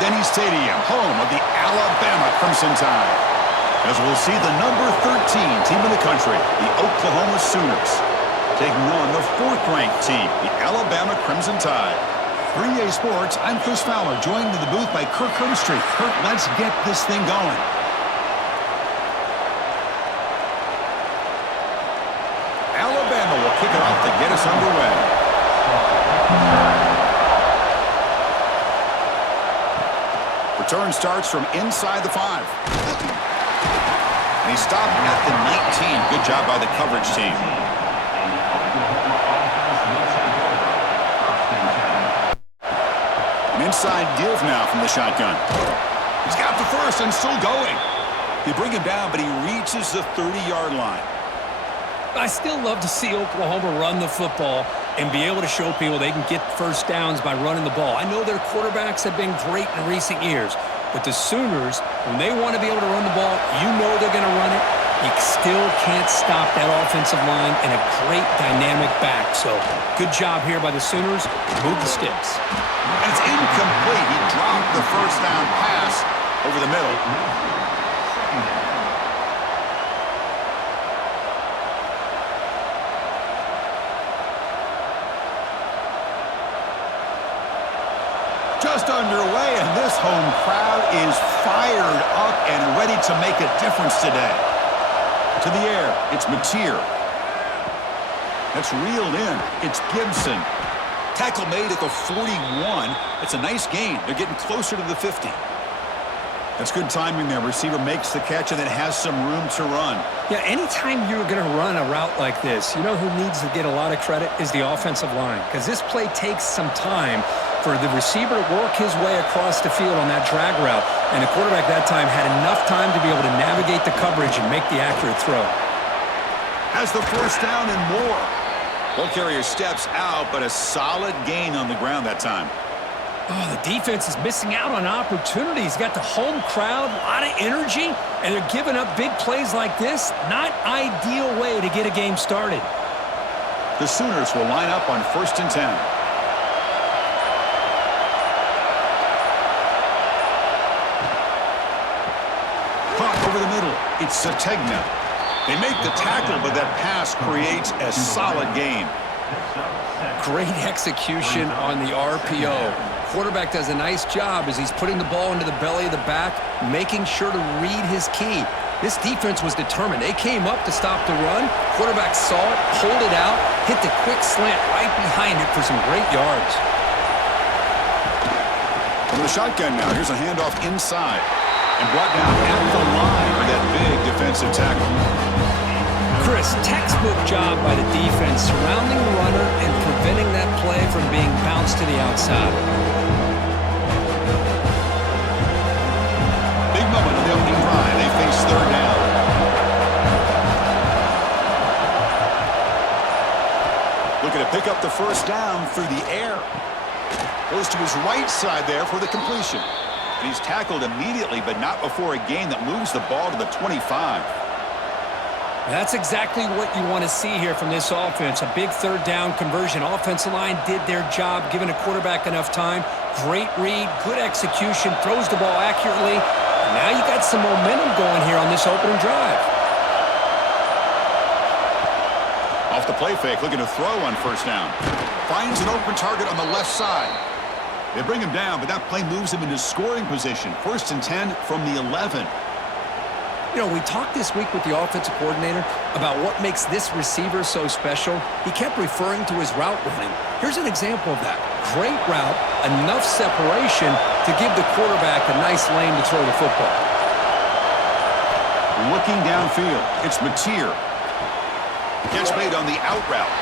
Bryant-Denny Stadium, home of the Alabama Crimson Tide. As we'll see the number 13 team in the country, the Oklahoma Sooners, taking on the 4th-ranked team, the Alabama Crimson Tide. 3A Sports, I'm Chris Fowler, joined in the booth by Kirk Hermstreet. Kirk, let's get this thing going. Alabama will kick it off to get us underway. Return starts from inside the 5. And he stopped at the 19. Good job by the coverage team. An inside give now from the shotgun. He's got the first and still going. They bring him down, but he reaches the 30-yard line. I still love to see Oklahoma run the football and be able to show people they can get first downs by running the ball. I know their quarterbacks have been great in recent years, but the Sooners, when they want to be able to run the ball, you know they're going to run it. You still can't stop that offensive line and a great dynamic back. So good job here by the Sooners. Move the sticks. And it's incomplete. He dropped the first down pass over the middle. Just underway, and this home crowd is fired up and ready to make a difference today. To the air, it's Mateer. That's reeled in. It's Gibson. Tackle made at the 41. It's a nice gain. They're getting closer to the 50. That's good timing there. Receiver makes the catch and then has some room to run. Yeah, anytime you're going to run a route like this, you know who needs to get a lot of credit is the offensive line, because this play takes some time for the receiver to work his way across the field on that drag route, and the quarterback that time had enough time to be able to navigate the coverage and make the accurate throw. Has the first down and more. Ball carrier steps out, but a solid gain on the ground that time. Oh, the defense is missing out on opportunities. Got the home crowd, a lot of energy, and they're giving up big plays like this. Not ideal way to get a game started. The Sooners will line up on 1st and 10. Over the middle, it's Sategna. They make the tackle, but that pass creates a solid gain. Great execution on the RPO. Quarterback does a nice job as he's putting the ball into the belly of the back, making sure to read his key. This defense was determined. They came up to stop the run. Quarterback saw it, pulled it out, hit the quick slant right behind it for some great yards. From the shotgun now, here's a handoff inside. And brought down at the line with that big defensive tackle. Chris, textbook job by the defense surrounding the runner and preventing that play from being bounced to the outside. Big moment on the opening drive. They face 3rd down. Looking to pick up the first down through the air. Goes to his right side there for the completion. And he's tackled immediately, but not before a gain that moves the ball to the 25. That's exactly what you want to see here from this offense. A big 3rd down conversion. Offensive line did their job, giving a quarterback enough time. Great read, good execution, throws the ball accurately. And now you got some momentum going here on this opening drive. Off the play fake, looking to throw on 1st down. Finds an open target on the left side. They bring him down, but that play moves him into scoring position. 1st and 10 from the 11. You know, we talked this week with the offensive coordinator about what makes this receiver so special. He kept referring to his route running. Here's an example of that. Great route, enough separation to give the quarterback a nice lane to throw the football. Looking downfield, it's Mateer. Catch made on the out route.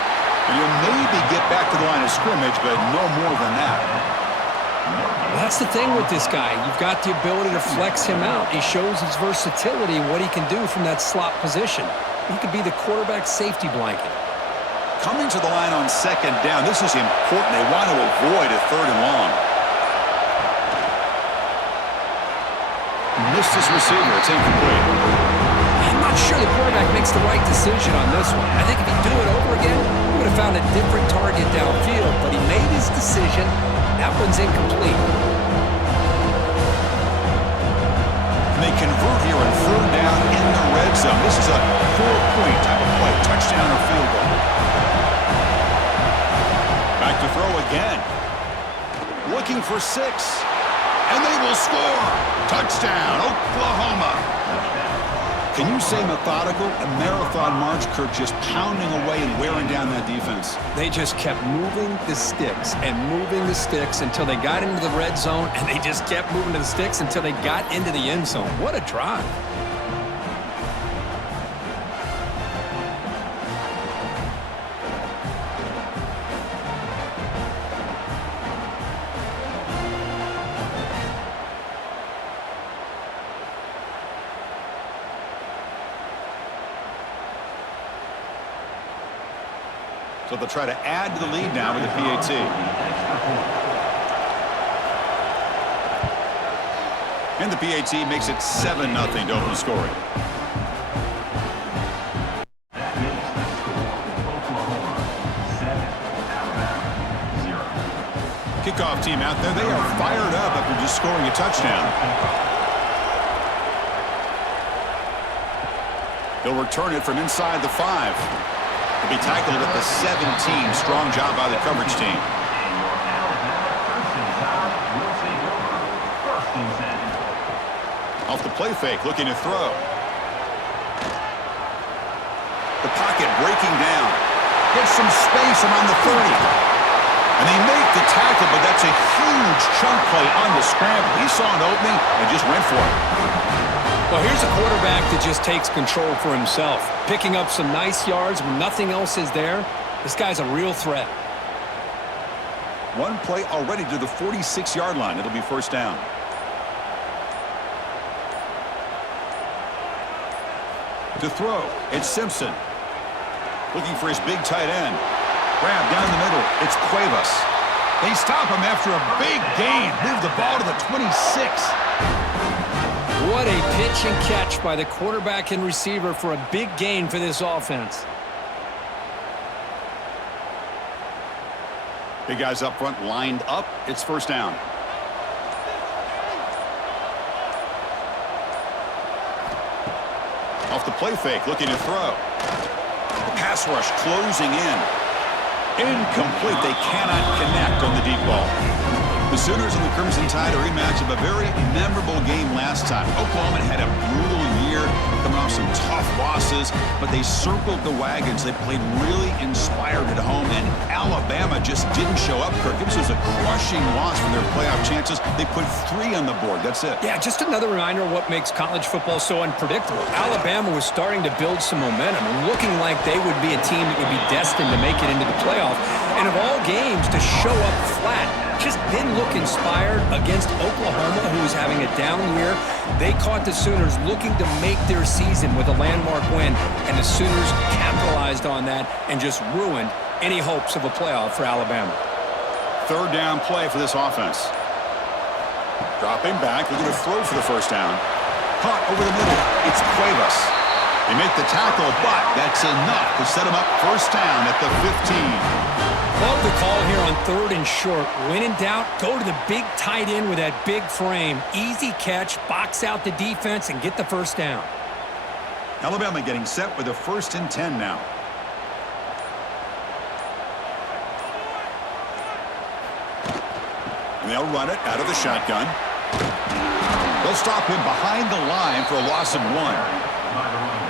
And he'll maybe get back to the line of scrimmage, but no more than that. That's the thing with this guy. You've got the ability to flex him out. He shows his versatility and what he can do from that slot position. He could be the quarterback's safety blanket. Coming to the line on 2nd down, this is important. They want to avoid a 3rd and long. Missed his receiver. It's incomplete. I'm not sure the quarterback makes the right decision on this one. I think if he'd do it over again, he would have found a different target downfield, but he made his decision. That one's incomplete. zone. This is a 4-point type of play, touchdown or field goal. Back to throw again. Looking for 6. And they will score. Touchdown, Oklahoma. Can you say methodical? A marathon march, Kirk, just pounding away and wearing down that defense. They just kept moving the sticks and moving the sticks until they got into the red zone, and they just kept moving the sticks until they got into the end zone. What a drive. So they'll try to add to the lead now with the PAT. And the PAT makes it 7-0 to open scoring. Kickoff team out there. They are fired up after just scoring a touchdown. They'll return it from inside the 5. He'll be tackled at the 17. Strong job by the coverage team. Off the play fake, looking to throw. The pocket breaking down. Gets some space around the 30. And they make the tackle, but that's a huge chunk play on the scramble. He saw an opening and just went for it. Well, here's a quarterback that just takes control for himself, picking up some nice yards when nothing else is there. This guy's a real threat. One play already to the 46-yard line. It'll be first down. To throw, it's Simpson. Looking for his big tight end. Grab down the middle. It's Cuevas. They stop him after a big gain. Move the ball to the 26. What a pitch and catch by the quarterback and receiver for a big gain for this offense. Big guys up front lined up. It's first down. Off the play fake, looking to throw. The pass rush closing in. Incomplete. They cannot connect on the deep ball. The Sooners and the Crimson Tide, a rematch of a very memorable game last time. Oklahoma had a brutal year, coming off some tough losses, but they circled the wagons. They played really inspired at home, and Alabama just didn't show up, Kirk. This was a crushing loss for their playoff chances. They put 3 on the board. That's it. Yeah, just another reminder of what makes college football so unpredictable. Alabama was starting to build some momentum and looking like they would be a team that would be destined to make it into the playoff. And of all games, to show up flat, just didn't look inspired against Oklahoma, who was having a down year. They caught the Sooners looking to make their season with a landmark win, and the Sooners capitalized on that and just ruined any hopes of a playoff for Alabama. Third down play for this offense. Dropping back, looking to throw for the first down. Caught over the middle. It's Cuevas. They make the tackle, but that's enough to set him up first down at the 15. Love the call here on 3rd and short. When in doubt, go to the big tight end with that big frame. Easy catch, box out the defense, and get the first down. Alabama getting set with a 1st and 10 now. And they'll run it out of the shotgun. They'll stop him behind the line for a loss of 1.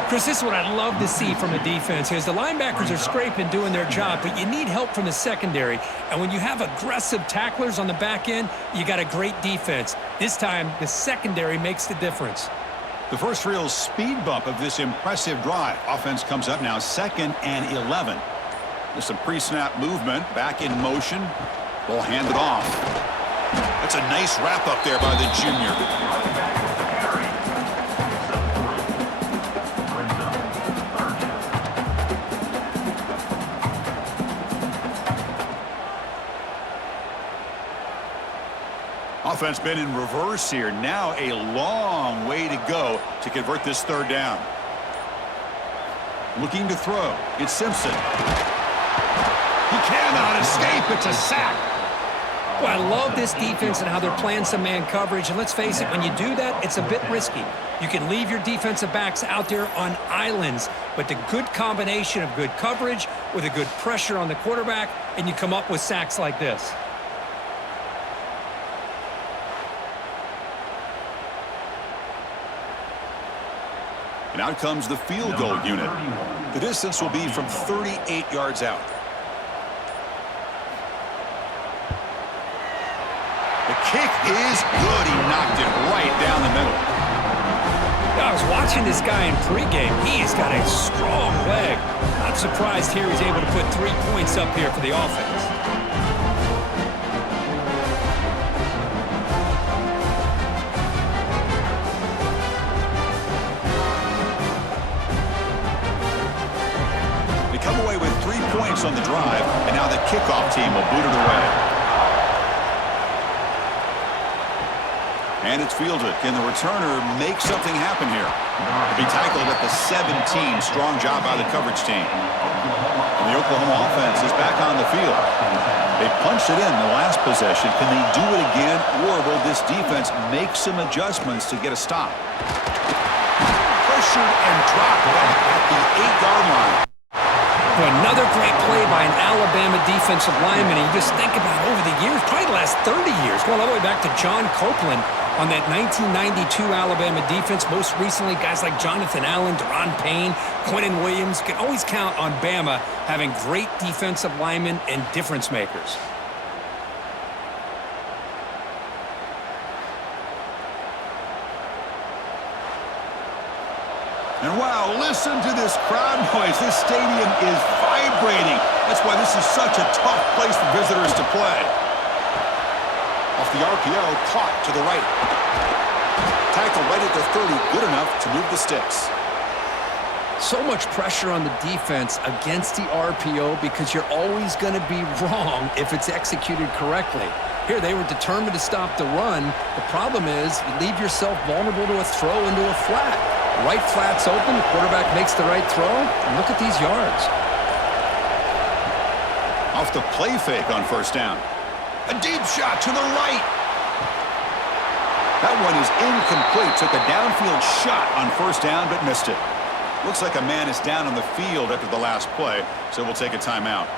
Chris, this is what I'd love to see from a defense is the linebackers are scraping, doing their job, but you need help from the secondary. And when you have aggressive tacklers on the back end, you got a great defense. This time, the secondary makes the difference. The first real speed bump of this impressive drive. Offense comes up now 2nd and 11. There's some pre-snap movement, back in motion. Ball handed off. That's a nice wrap up there by the junior. Offense been in reverse here. Now a long way to go to convert this 3rd down. Looking to throw. It's Simpson. He cannot escape. It's a sack. Well, I love this defense and how they're playing some man coverage. And let's face it, when you do that, it's a bit risky. You can leave your defensive backs out there on islands, but the good combination of good coverage with a good pressure on the quarterback, and you come up with sacks like this. And out comes the field goal unit. The distance will be from 38 yards out. The kick is good. He knocked it right down the middle. I was watching this guy in pregame. He's got a strong leg. Not surprised here he's able to put 3 points up here for the offense. They come away with 3 points on the drive, and now the kickoff team will boot it away. And it's fielded. Can the returner make something happen here? He'll be tackled at the 17. Strong job by the coverage team. And the Oklahoma offense is back on the field. They punched it in the last possession. Can they do it again, or will this defense make some adjustments to get a stop? Pressured and dropped back at the 8-yard line. Another great play by an Alabama defensive lineman. And you just think about over the years, probably the last 30 years, going all the way back to John Copeland on that 1992 Alabama defense. Most recently, guys like Jonathan Allen, Deron Payne, Quentin Williams. You can always count on Bama having great defensive linemen and difference makers. And wow, listen to this crowd noise. This stadium is vibrating. That's why this is such a tough place for visitors to play. Off the RPO, caught to the right. Tackle right at the 30, good enough to move the sticks. So much pressure on the defense against the RPO because you're always going to be wrong if it's executed correctly. Here, they were determined to stop the run. The problem is you leave yourself vulnerable to a throw into a flat. Right flat's open, the quarterback makes the right throw, and look at these yards. Off the play fake on first down. A deep shot to the right. That one is incomplete. Took a downfield shot on first down, but missed it. Looks like a man is down on the field after the last play, so we'll take a timeout.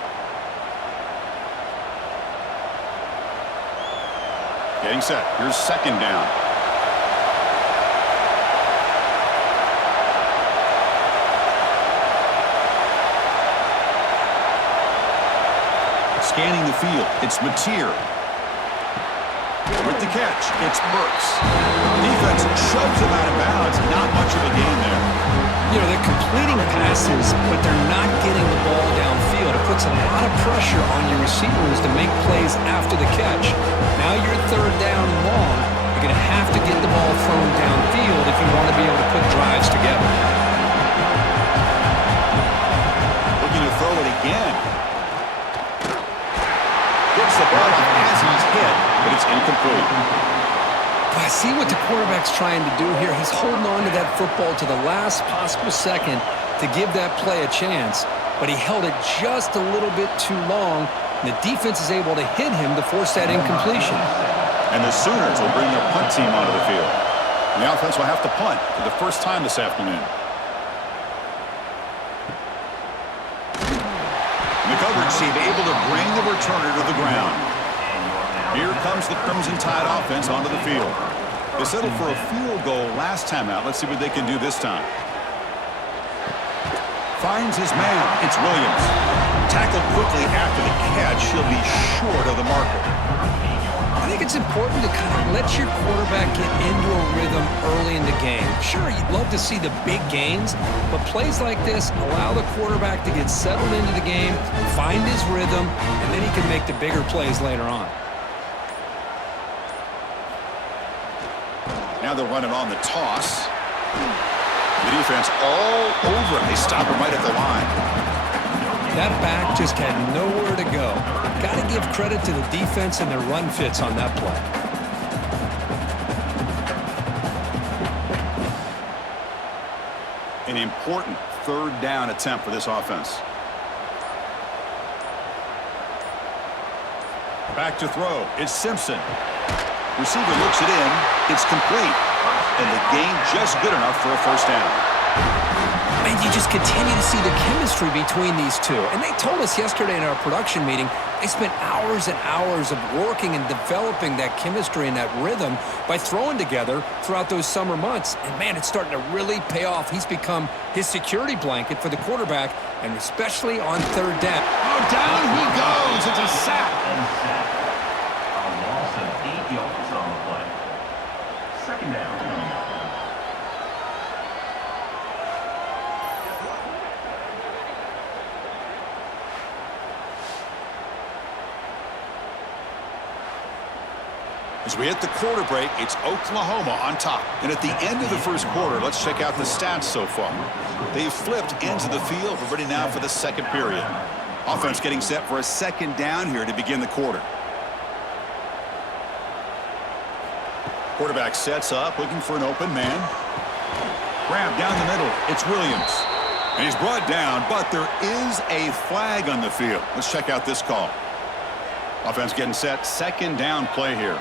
Getting set. Here's second down. Scanning the field, it's Mateer. With the catch, it's Burks. Defense shoves him out of bounds. Not much of a gain there. You know, they're completing passes, but they're not getting the ball downfield. It puts a lot of pressure on your receivers to make plays after the catch. Now you're third down and long. You're going to have to get the ball thrown downfield if you want to be able to put drives together. Looking to throw it again. Gets the ball up as he's hit, but it's incomplete. I see what the quarterback's trying to do here. He's holding on to that football to the last possible second to give that play a chance, but he held it just a little bit too long, and the defense is able to hit him to force that incompletion. And the Sooners will bring their punt team onto the field. And the offense will have to punt for the first time this afternoon. The coverage team able to bring the returner to the ground. Here comes the Crimson Tide offense onto the field. They settled for a field goal last time out. Let's see what they can do this time. Finds his man. It's Williams. Tackled quickly after the catch. He'll be short of the marker. I think it's important to kind of let your quarterback get into a rhythm early in the game. Sure, you'd love to see the big gains, but plays like this allow the quarterback to get settled into the game, find his rhythm, and then he can make the bigger plays later on. Now they're running on the toss. The defense all over him. They stop him right at the line. That back just had nowhere to go. Got to give credit to the defense and their run fits on that play. An important third down attempt for this offense. Back to throw. It's Simpson. Receiver looks it in. It's complete. And the gain just good enough for a first down. And you just continue to see the chemistry between these two. And they told us yesterday in our production meeting, they spent hours and hours of working and developing that chemistry and that rhythm by throwing together throughout those summer months. And, man, it's starting to really pay off. He's become his security blanket for the quarterback, and especially on third down. Oh, down he goes. It's a sack. A loss of 8 yards on the play. Second down. As we hit the quarter break, it's Oklahoma on top. And at the end of the first quarter, let's check out the stats so far. They've flipped ends of the field. We're ready now for the second period. Offense getting set for a second down here to begin the quarter. Quarterback sets up, looking for an open man. Grab down the middle. It's Williams. And he's brought down, but there is a flag on the field. Let's check out this call. Offense getting set. Second down play here.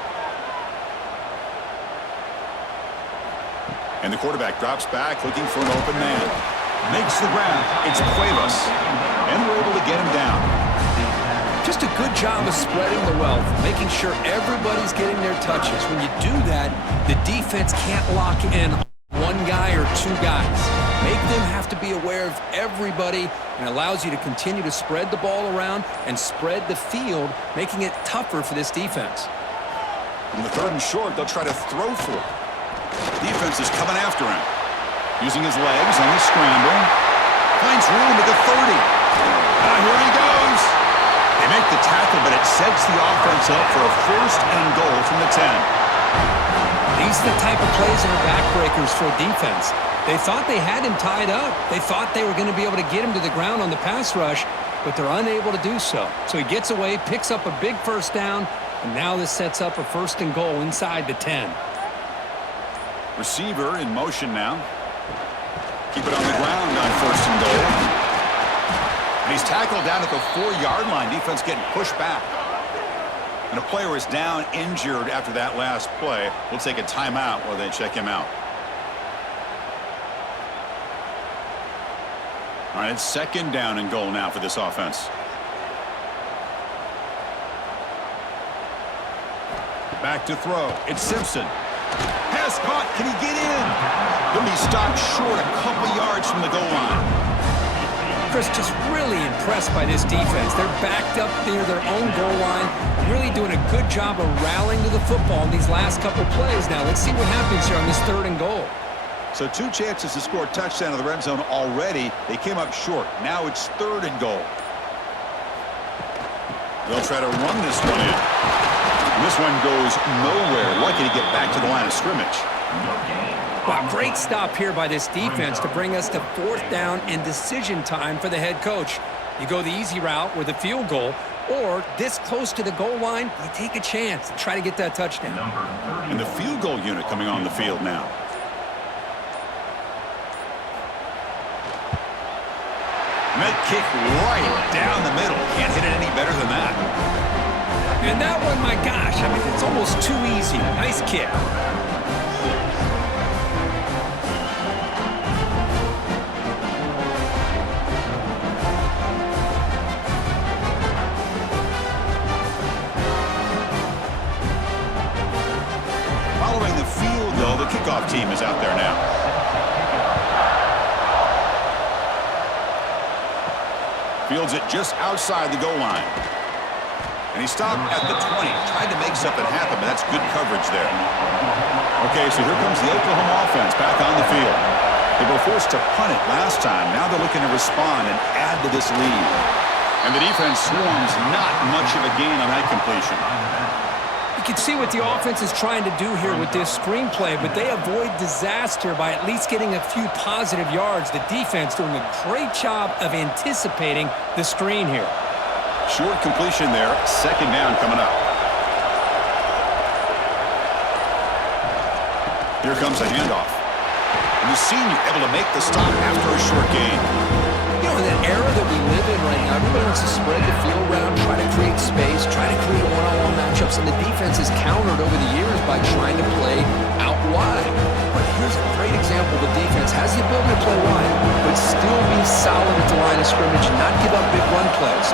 And the quarterback drops back, looking for an open man. Makes the grab. It's Cuevas. And we're able to get him down. Just a good job of spreading the wealth, making sure everybody's getting their touches. When you do that, the defense can't lock in one guy or two guys. Make them have to be aware of everybody, and allows you to continue to spread the ball around and spread the field, making it tougher for this defense. On the third and short, they'll try to throw for it. Defense is coming after him. Using his legs on the scramble. Finds room at the 30. Here he goes. They make the tackle, but it sets the offense up for a first and goal from the 10. These are the type of plays that are backbreakers for a defense. They thought they had him tied up. They thought they were going to be able to get him to the ground on the pass rush, but they're unable to do so. So he gets away, picks up a big first down, and now this sets up a first and goal inside the 10. Receiver in motion now. Keep it on the ground on first and goal. And he's tackled down at the 4-yard line. Defense getting pushed back. And a player is down injured after that last play. We'll take a timeout while they check him out. All right, it's second down and goal now for this offense. Back to throw. It's Simpson. Pass caught. Can he get in? He'll be stopped short a couple yards from the goal line. Chris, just really impressed by this defense. They're backed up near their own goal line, really doing a good job of rallying to the football in these last couple plays. Now, let's see what happens here on this third and goal. So 2 chances to score a touchdown in the red zone already. They came up short. Now it's third and goal. They'll try to run this one in. And this one goes nowhere. Lucky to get back to the line of scrimmage. Wow, great stop here by this defense to bring us to fourth down and decision time for the head coach. You go the easy route with a field goal, or this close to the goal line, you take a chance and try to get that touchdown. And the field goal unit coming on the field now. Med kick right down the middle. Can't hit it any better than that. And that one, my gosh, I mean, it's almost too easy. Nice kick. Following the field goal, the kickoff team is out there now. Fields it just outside the goal line. And he stopped at the 20. Tried to make something happen, but that's good coverage there. Okay, so here comes the Oklahoma offense back on the field. They were forced to punt it last time. Now they're looking to respond and add to this lead. And the defense swarms not much of a gain on that completion. You can see what the offense is trying to do here with this screenplay, but they avoid disaster by at least getting a few positive yards. The defense doing a great job of anticipating the screen here. Short completion there. Second down coming up. Here comes a handoff. And the senior able to make the stop after a short gain. You know, that era that we live in right now, everybody wants to spread the field around, try to create space, try to create one-on-one matchups, and the defense is countered over the years by trying to play out wide. But here's a great example. The defense has the ability to play wide, but still be solid at the line of scrimmage and not give up big run plays.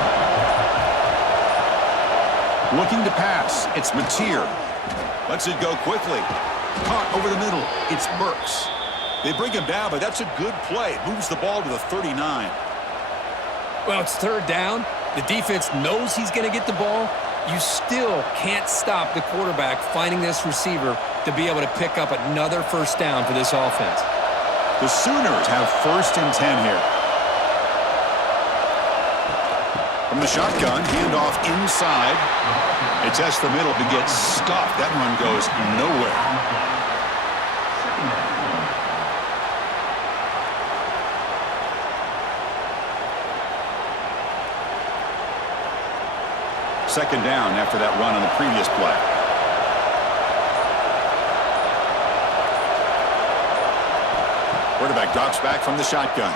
Looking to pass. It's Mateer. Lets it go quickly. Caught over the middle. It's Burks. They bring him down, but that's a good play. Moves the ball to the 39. Well, it's third down. The defense knows he's going to get the ball. You still can't stop the quarterback finding this receiver to be able to pick up another first down for this offense. The Sooners have 1st and 10 here. From the shotgun, handoff inside. They test the middle, but gets stuffed. That run goes nowhere. Second down after that run on the previous play. Quarterback drops back from the shotgun.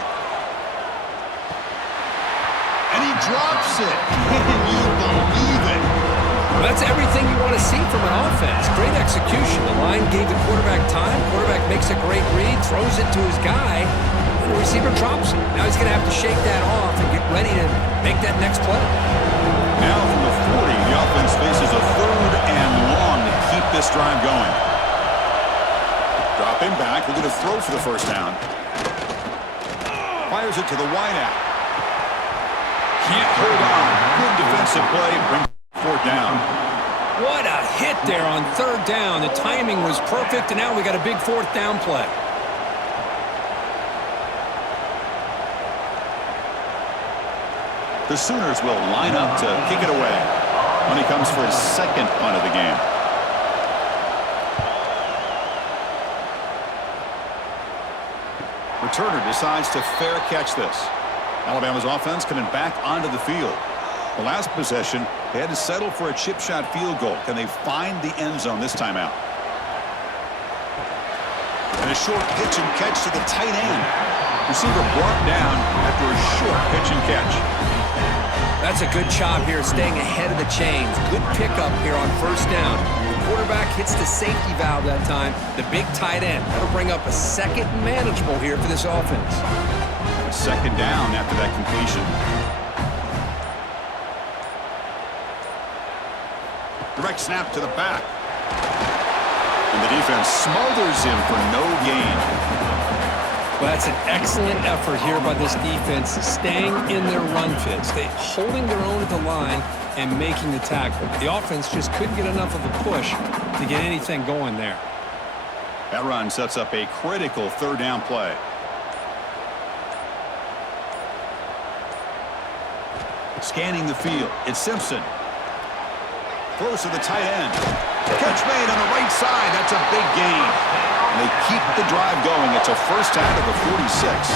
And he drops it. Can you believe it? Well, that's everything you want to see from an offense. Great execution. The line gave the quarterback time. Quarterback makes a great read, throws it to his guy, and the receiver drops it. Now he's going to have to shake that off and get ready to make that next play. Now from the 40, the offense faces a 3rd and long to keep this drive going. Dropping back, looking to throw for the first down. Fires it to the wideout. Can't hold on. Good defensive play, brings 4th down. What a hit there on 3rd down. The timing was perfect, and now we got a big 4th down play. The Sooners will line up to kick it away when he comes for his 2nd punt of the game. Returner decides to fair catch this. Alabama's offense coming back onto the field. The last possession, they had to settle for a chip shot field goal. Can they find the end zone this time out? And a short pitch and catch to the tight end. Receiver brought down after a short pitch and catch. That's a good job here, staying ahead of the chains. Good pickup here on 1st down. The quarterback hits the safety valve that time. The big tight end. That'll bring up a 2nd manageable here for this offense. A 2nd down after that completion. Direct snap to the back. And the defense smothers him for no gain. Well, that's an excellent effort here by this defense, staying in their run fits. They holding their own at the line and making the tackle. The offense just couldn't get enough of a push to get anything going there. That run sets up a critical 3rd down play. Scanning the field, it's Simpson. Throws to the tight end. Catch made on the right side. That's a big gain. And they keep the drive going. It's a first down at the 46.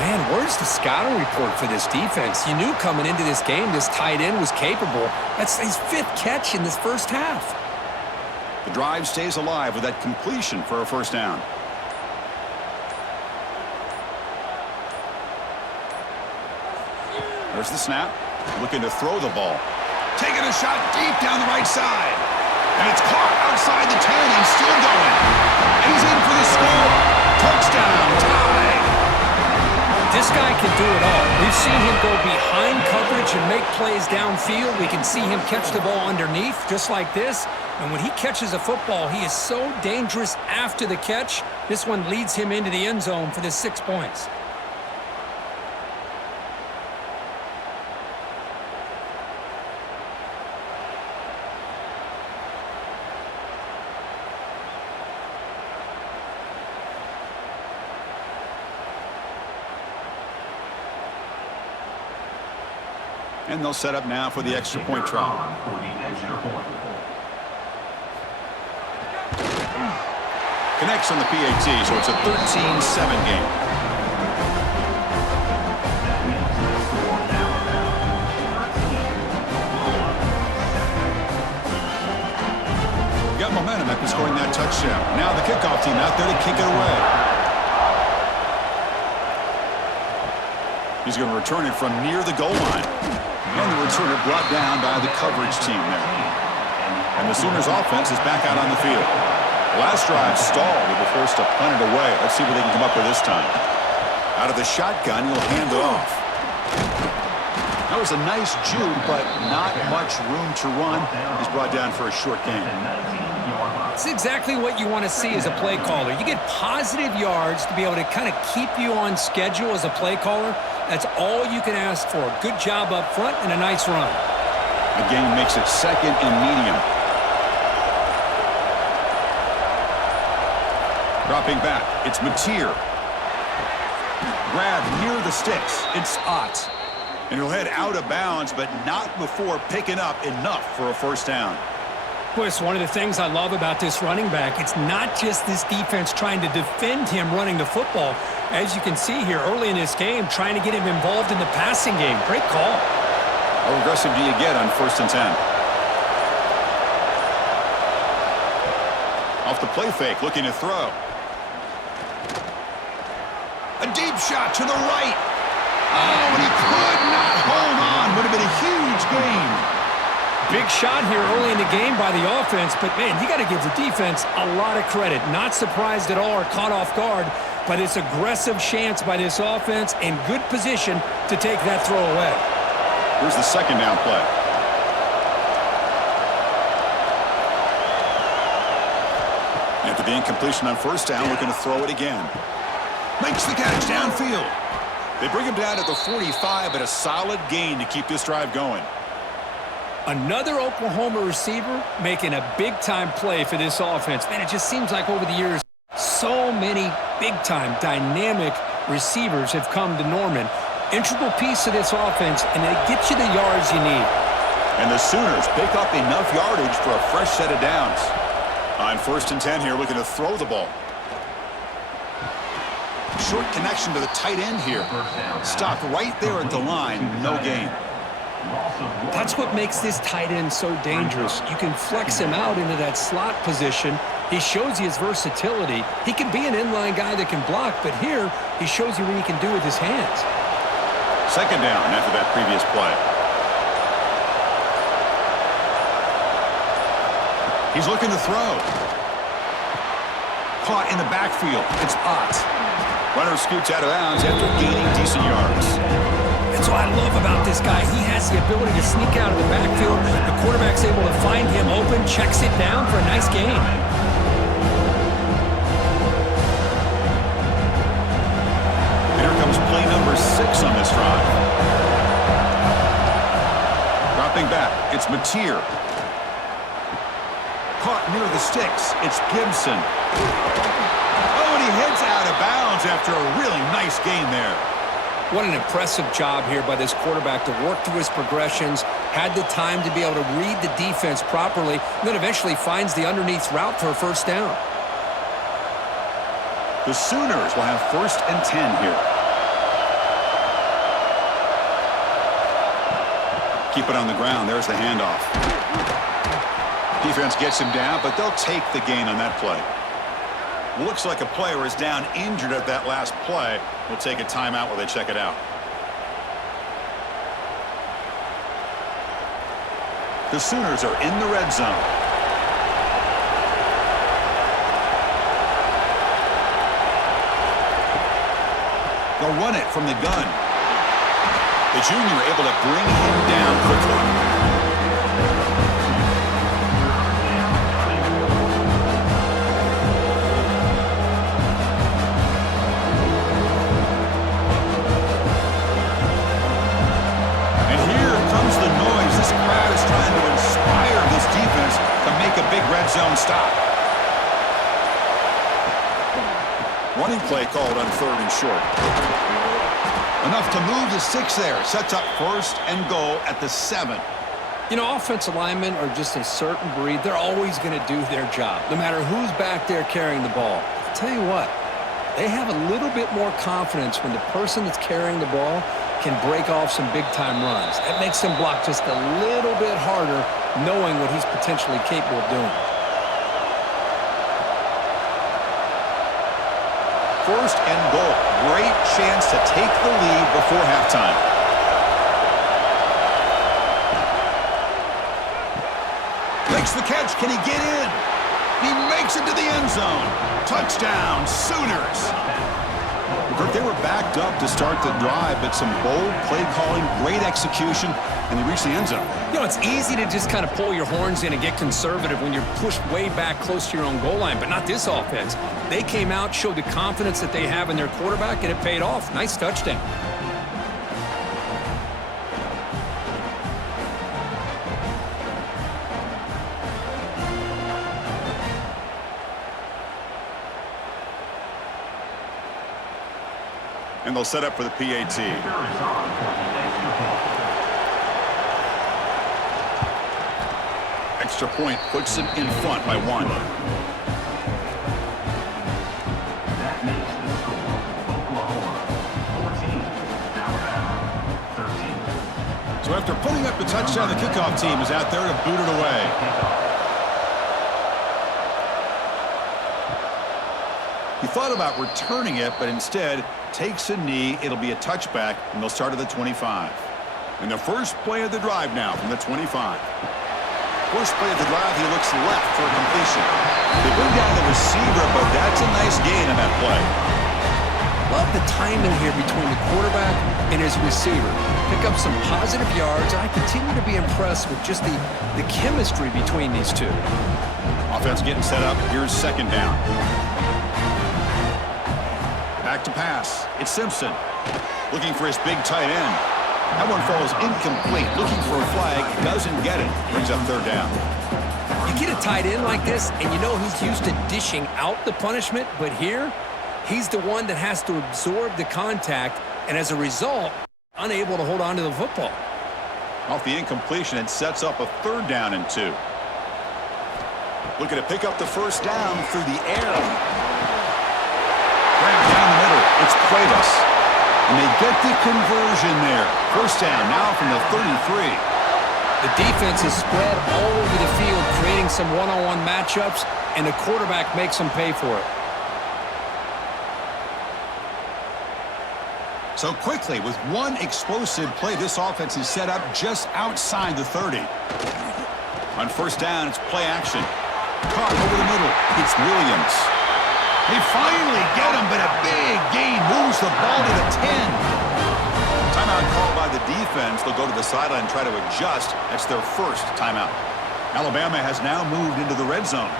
Man, where's the scouting report for this defense? You knew coming into this game this tight end was capable. That's his 5th catch in this first half. The drive stays alive with that completion for a first down. There's the snap. Looking to throw the ball. Taking a shot deep down the right side. And it's caught outside the 10 and still going. He's in for the score. Touchdown, tied. This guy can do it all. We've seen him go behind coverage and make plays downfield. We can see him catch the ball underneath just like this. And when he catches a football, he is so dangerous after the catch. This one leads him into the end zone for the 6 points. And they'll set up now for the extra point try. Connects on the PAT, so it's a 13-7 game. Got momentum after scoring that touchdown. Now the kickoff team out there to kick it away. He's going to return it from near the goal line. And the returner brought down by the coverage team there. And the Sooners offense is back out on the field. The last drive stalled. They were forced to punt it away. Let's see what they can come up with this time. Out of the shotgun, he'll hand it off. That was a nice juke, but not much room to run. He's brought down for a short gain. It's exactly what you want to see as a play caller. You get positive yards to be able to kind of keep you on schedule as a play caller. That's all you can ask for. Good job up front and a nice run. The gain makes it second and medium. Dropping back, it's Mateer. Grab near the sticks. It's Ott. And he'll head out of bounds, but not before picking up enough for a first down. Boy, it's one of the things I love about this running back. It's not just this defense trying to defend him running the football. As you can see here early in this game, trying to get him involved in the passing game. Great call. How aggressive do you get on 1st and 10? Off the play fake, looking to throw. A deep shot to the right. Oh, and he could not hold on. Would have been a huge gain. Big shot here early in the game by the offense, but, man, you got to give the defense a lot of credit. Not surprised at all or caught off guard by this aggressive chance by this offense and good position to take that throw away. Here's the second down play. After the incompletion on first down, we're going to throw it again. Makes the catch downfield. They bring him down at the 45, but a solid gain to keep this drive going. Another Oklahoma receiver making a big-time play for this offense. Man, it just seems like over the years, so many big-time, dynamic receivers have come to Norman. Integral piece of this offense, and they get you the yards you need. And the Sooners pick up enough yardage for a fresh set of downs. On 1st and 10 here, looking to throw the ball. Short connection to the tight end here. Stopped right there at the line, no gain. That's what makes this tight end so dangerous. You can flex him out into that slot position. He shows you his versatility. He can be an inline guy that can block, but here he shows you what he can do with his hands. Second down after that previous play. He's looking to throw. Caught in the backfield. It's Ott. Runner scoots out of bounds after gaining decent yards. That's what I love about this guy. He has the ability to sneak out of the backfield. The quarterback's able to find him open, checks it down for a nice gain. And here comes play number 6 on this drive. Dropping back, it's Mateer. Caught near the sticks, it's Gibson. Oh, and he heads out of bounds after a really nice gain there. What an impressive job here by this quarterback to work through his progressions, had the time to be able to read the defense properly, and then eventually finds the underneath route for a first down. The Sooners will have 1st and 10 here. Keep it on the ground. There's the handoff. Defense gets him down, but they'll take the gain on that play. Looks like a player is down injured at that last play. We'll take a timeout while they check it out. The Sooners are in the red zone. They'll run it from the gun. The junior able to bring him down quickly. Zone stop. Running play called on 3rd and short. Enough to move the 6 there. Sets up 1st and goal at the 7. You know, offensive linemen are just a certain breed. They're always going to do their job, no matter who's back there carrying the ball. I'll tell you what, they have a little bit more confidence when the person that's carrying the ball can break off some big-time runs. That makes them block just a little bit harder, knowing what he's potentially capable of doing. First and goal. Great chance to take the lead before halftime. Makes the catch. Can he get in? He makes it to the end zone. Touchdown, Sooners. They were backed up to start the drive, but some bold play calling, great execution, and they reached the end zone. You know, it's easy to just kind of pull your horns in and get conservative when you're pushed way back close to your own goal line, but not this offense. They came out, showed the confidence that they have in their quarterback, and it paid off. Nice touchdown. And they'll set up for the PAT. Extra point puts them in front by 1. That makes the score Oklahoma 14, Alabama 13. So after putting up the touchdown, the kickoff team is out there to boot it away. He thought about returning it, but instead takes a knee. It'll be a touchback, and they'll start at the 25. And the first play of the drive now from the 25. First play of the drive, he looks left for a completion. They bring down the receiver, but that's a nice gain on that play. Love the timing here between the quarterback and his receiver. Pick up some positive yards. I continue to be impressed with just the chemistry between these two. Offense getting set up. Here's second down. Back to pass. It's Simpson. Looking for his big tight end. That one falls incomplete. Looking for a flag. Doesn't get it. Brings up third down. You get a tight end like this, and you know he's used to dishing out the punishment, but here, he's the one that has to absorb the contact, and as a result, unable to hold on to the football. Off the incompletion, it sets up a third down and 2. Looking to pick up the first down through the air. Right down the middle, it's Cuevas. And they get the conversion there. First down now from the 33. The defense is spread all over the field, creating some one-on-one matchups, and the quarterback makes them pay for it. So quickly, with one explosive play, this offense is set up just outside the 30. On first down, it's play action. Caught over the middle. It's Williams. They finally get him, but a big gain moves the ball to the 10. Timeout called by the defense. They'll go to the sideline and try to adjust. That's their first timeout. Alabama has now moved into the red zone.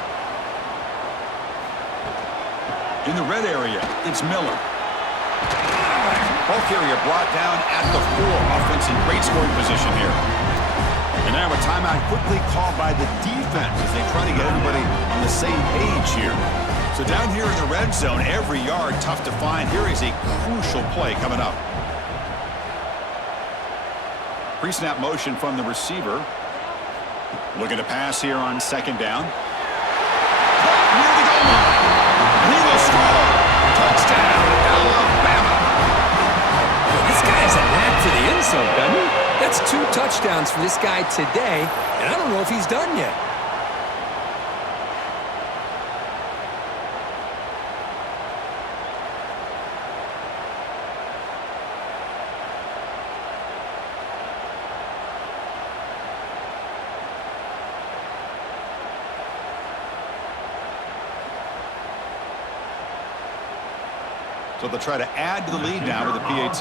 In the red area, it's Miller. Ball carrier brought down at the 4. Offense in great scoring position here. And now a timeout quickly called by the defense as they try to get everybody on the same page here. So down here in the red zone, every yard tough to find. Here is a crucial play coming up. Pre-snap motion from the receiver. Looking to pass here on second down. Caught near the goal line. And he will score. Touchdown, Alabama. This guy has a knack for the end zone, doesn't he? That's 2 touchdowns for this guy today, and I don't know if he's done yet. So they'll try to add to the lead now with the PAT.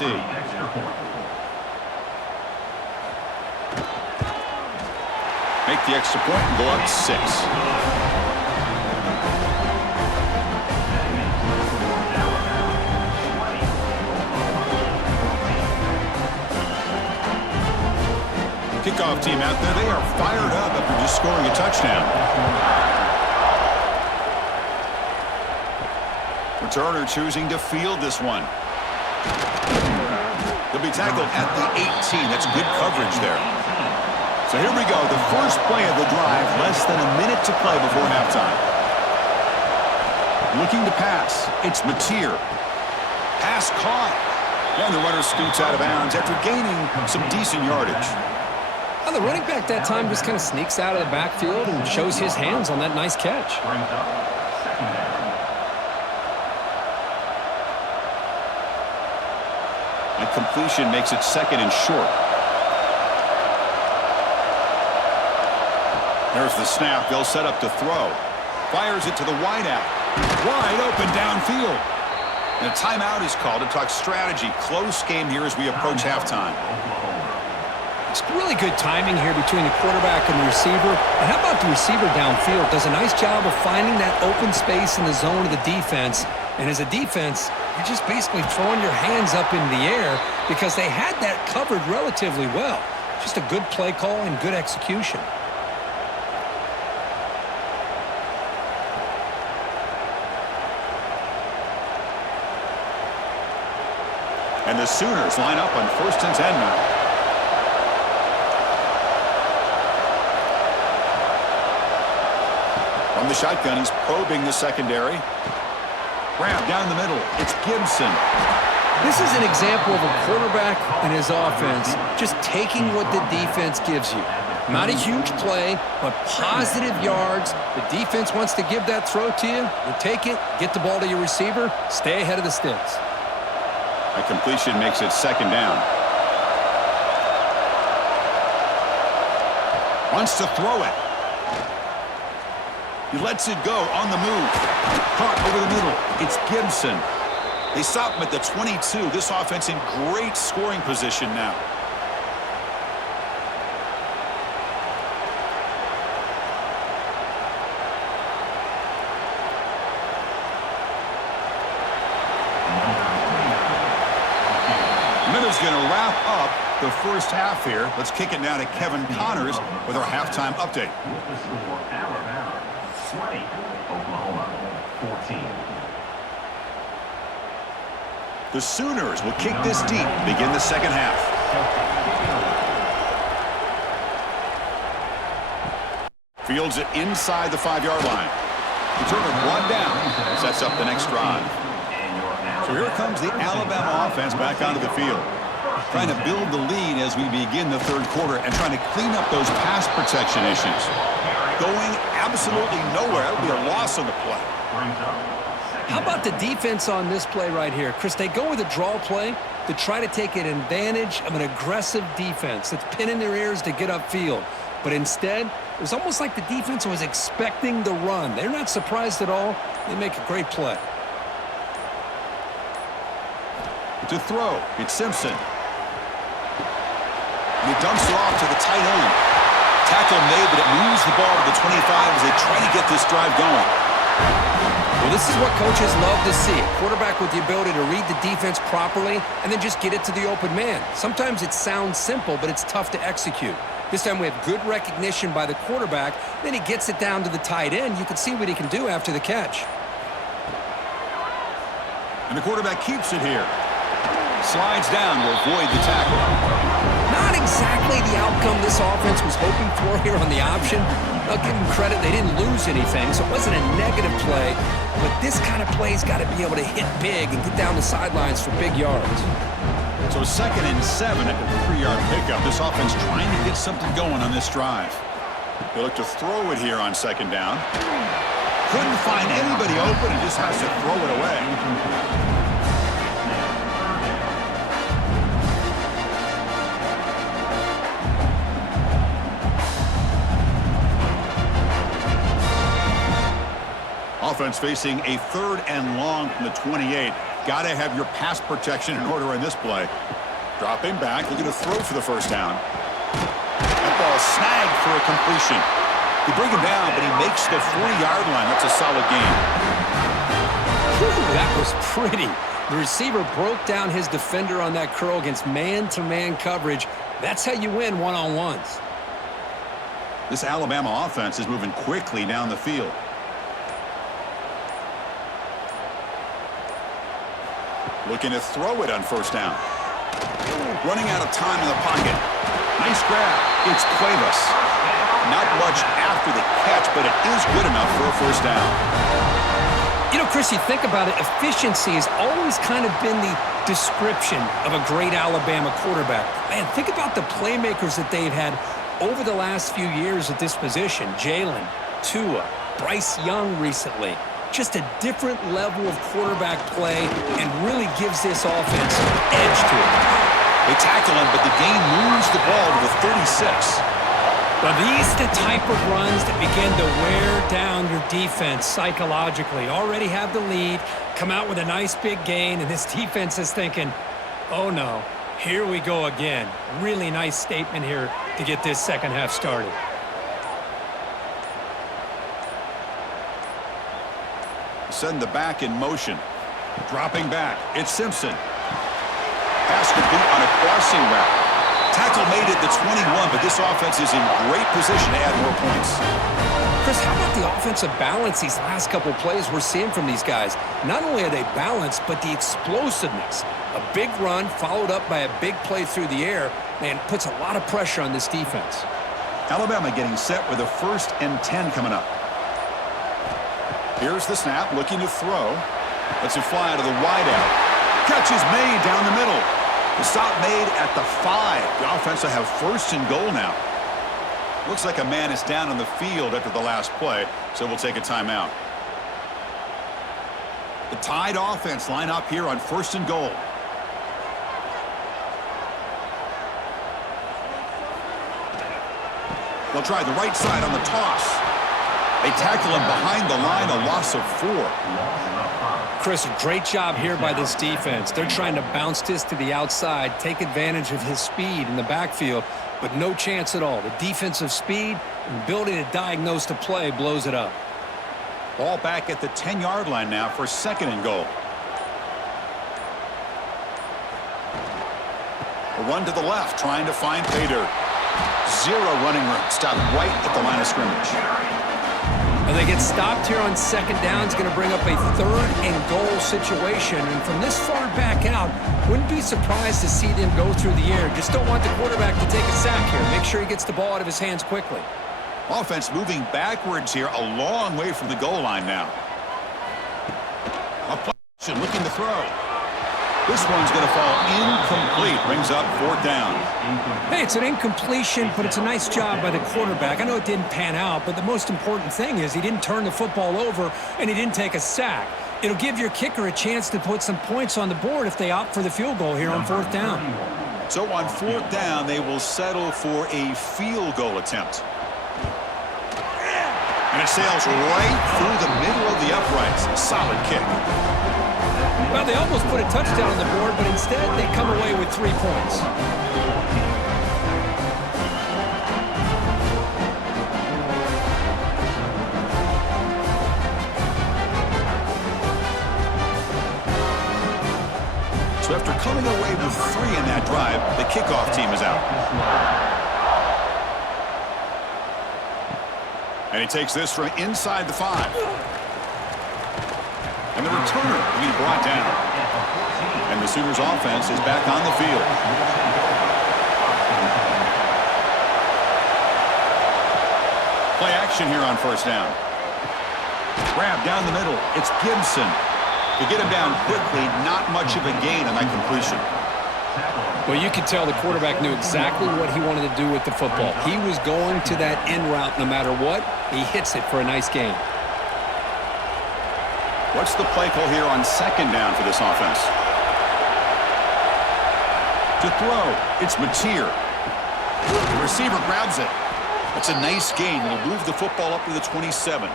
Make the extra point and go up 6. Kickoff team out there, they are fired up after just scoring a touchdown. Returner choosing to field this one. They'll be tackled at the 18. That's good coverage there. So here we go, the first play of the drive, less than a minute to play before halftime. Looking to pass, it's Mateer. Pass caught. And the runner scoots out of bounds after gaining some decent yardage. Well, the running back that time just kind of sneaks out of the backfield and shows his hands on that nice catch. That completion makes it second and short. There's the snap. They'll set up to throw. Fires it to the wideout. Wide open downfield. And a timeout is called to talk strategy. Close game here as we approach halftime. It's really good timing here between the quarterback and the receiver. And how about the receiver downfield? Does a nice job of finding that open space in the zone of the defense. And as a defense, you're just basically throwing your hands up in the air because they had that covered relatively well. Just a good play call and good execution. And the Sooners line up on 1st and 10 now. From the shotgun, he's probing the secondary. Grab down the middle. It's Gibson. This is an example of a quarterback and his offense just taking what the defense gives you. Not a huge play, but positive yards. The defense wants to give that throw to you. You take it, get the ball to your receiver, stay ahead of the sticks. A completion makes it second down. Wants to throw it. He lets it go on the move. Caught over the middle. It's Gibson. They stop him at the 22. This offense in great scoring position now. Miller's going to wrap up the first half here. Let's kick it now to Kevin Connors with our halftime update. With the score, Alabama 20, Oklahoma 14. The Sooners will kick this deep, begin the second half. Fields it inside the 5-yard line. He turned it one down, sets up the next drive. So here comes the Alabama offense back onto the field. Trying to build the lead as we begin the third quarter and trying to clean up those pass protection issues. Going absolutely nowhere. That would be a loss on the play. How about the defense on this play right here? Chris, they go with a draw play to try to take an advantage of an aggressive defense that's pinning their ears to get upfield. But instead, it was almost like the defense was expecting the run. They're not surprised at all. They make a great play. To throw, it's Simpson. He dumps it off to the tight end. Tackle made, but it moves the ball to the 25 as they try to get this drive going. Well, this is what coaches love to see. A quarterback with the ability to read the defense properly and then just get it to the open man. Sometimes it sounds simple, but it's tough to execute. This time we have good recognition by the quarterback. Then he gets it down to the tight end. You can see what he can do after the catch. And the quarterback keeps it here. Slides down to avoid the tackle. Not exactly the outcome this offense was hoping for here on the option. I'll give them credit. They didn't lose anything, so it wasn't a negative play. But this kind of play's got to be able to hit big and get down the sidelines for big yards. So 2nd and 7 at the 3-yard pickup. This offense trying to get something going on this drive. They look to throw it here on 2nd down. Couldn't find anybody open and just has to throw it away. Offense facing a 3rd and long from the 28. Got to have your pass protection in order in this play. Dropping back, looking to throw for the first down. That ball snagged for a completion. They bring him down, but he makes the 40-yard line. That's a solid gain. Whew, that was pretty. The receiver broke down his defender on that curl against man-to-man coverage. That's how you win one-on-ones. This Alabama offense is moving quickly down the field. Looking to throw it on 1st down. Running out of time in the pocket. Nice grab. It's Cuevas. Not much after the catch, but it is good enough for a 1st down. You know, Chris, you think about it, efficiency has always kind of been the description of a great Alabama quarterback. Man, think about the playmakers that they've had over the last few years at this position. Jalen, Tua, Bryce Young recently. Just a different level of quarterback play and really gives this offense an edge to it. They tackle him, but the game moves the ball to the 36. Well, these are the type of runs that begin to wear down your defense psychologically. Already have the lead, come out with a nice big gain, and this defense is thinking, oh no, here we go again. Really nice statement here to get this second half started. Send the back in motion. Dropping back. It's Simpson. Pass complete on a crossing route. Tackle made at the 21, but this offense is in great position to add more points. Chris, how about the offensive balance these last couple plays we're seeing from these guys? Not only are they balanced, but the explosiveness. A big run followed up by a big play through the air, man, puts a lot of pressure on this defense. Alabama getting set with a 1st and 10 coming up. Here's the snap, looking to throw. Lets it fly to the wideout. Catch is made down the middle. The stop made at the 5. The offense will have 1st and goal now. Looks like a man is down on the field after the last play, so we'll take a timeout. The Tide offense line up here on 1st and goal. They'll try the right side on the toss. They tackle him behind the line, a loss of 4. Chris, a great job here by this defense. They're trying to bounce this to the outside, take advantage of his speed in the backfield, but no chance at all. The defensive speed and ability to diagnose the play blows it up. Ball back at the 10-yard line now for 2nd and goal. A run to the left, trying to find pay dirt. 0 running room. Stopped right at the line of scrimmage. And they get stopped here on 2nd down. It's going to bring up a 3rd and goal situation. And from this far back out, wouldn't be surprised to see them go through the air. Just don't want the quarterback to take a sack here. Make sure he gets the ball out of his hands quickly. Offense moving backwards here, a long way from the goal line now. A play looking to throw. This one's going to fall incomplete. Brings up 4th down. Hey, it's an incompletion, but it's a nice job by the quarterback. I know it didn't pan out, but the most important thing is he didn't turn the football over and he didn't take a sack. It'll give your kicker a chance to put some points on the board if they opt for the field goal here on 4th down. So on 4th down, they will settle for a field goal attempt. And it sails right through the middle of the uprights. Solid kick. Well, they almost put a touchdown on the board, but instead they come away with 3 points. So after coming away with 3 in that drive, the kickoff team is out. And he takes this from inside the 5. And the returner being brought down. And the Sooners offense is back on the field. Play action here on 1st down. Grab down the middle. It's Gibson. To get him down quickly, not much of a gain on that completion. Well, you could tell the quarterback knew exactly what he wanted to do with the football. He was going to that in route no matter what. He hits it for a nice gain. What's the play call here on 2nd down for this offense? To throw, it's Mateer. The receiver grabs it. That's a nice gain. Will move the football up to the 27.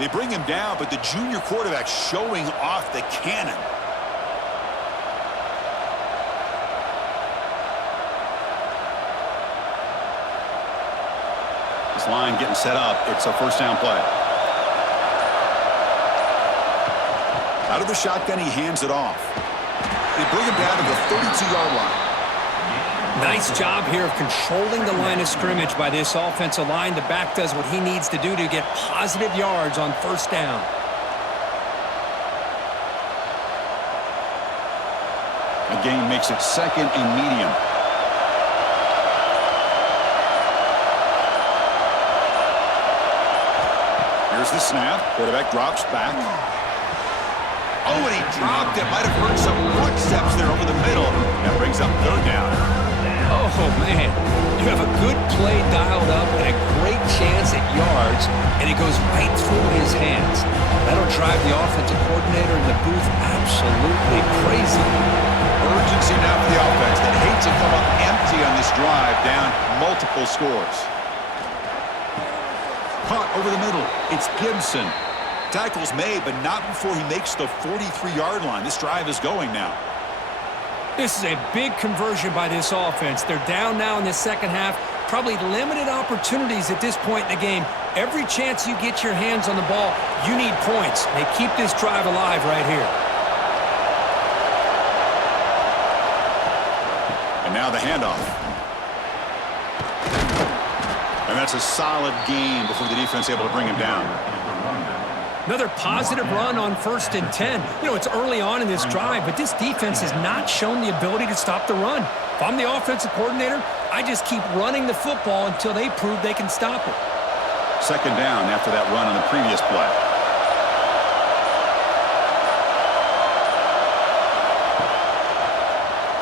They bring him down, but the junior quarterback showing off the cannon. This line getting set up. It's a 1st down play. Out of the shotgun, he hands it off. They bring him down to the 32-yard line. Nice job here of controlling the line of scrimmage by this offensive line. The back does what he needs to do to get positive yards on 1st down. The game makes it 2nd and medium. Here's the snap. Quarterback drops back. Oh, and he dropped it. Might have heard some footsteps there over the middle. That brings up 3rd down. Oh, man. You have a good play dialed up and a great chance at yards, and it goes right through his hands. That'll drive the offensive coordinator in the booth absolutely crazy. Urgency now for the offense that hates to come up empty on this drive, down multiple scores. Caught over the middle. It's Gibson. Tackle's made, but not before he makes the 43-yard line. This drive is going now. This is a big conversion by this offense. They're down now in the second half. Probably limited opportunities at this point in the game. Every chance you get your hands on the ball, you need points. They keep this drive alive right here. And now the handoff. And that's a solid gain before the defense is able to bring him down. Another positive run on 1st and 10. You know, it's early on in this drive, but this defense has not shown the ability to stop the run. If I'm the offensive coordinator, I just keep running the football until they prove they can stop it. Second down after that run on the previous play.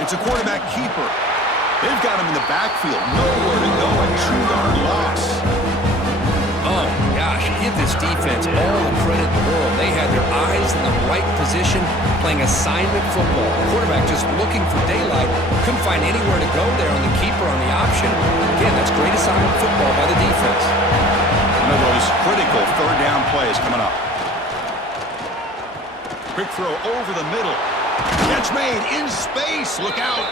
It's a quarterback keeper. They've got him in the backfield. Nowhere to go. A 2-yard loss. Oh, gosh, give this defense all the credit in the world. They had their eyes in the right position, playing assignment football. The quarterback just looking for daylight. Couldn't find anywhere to go there on the keeper on the option. Again, that's great assignment football by the defense. One of those critical third-down plays coming up. Quick throw over the middle. Catch made in space. Look out.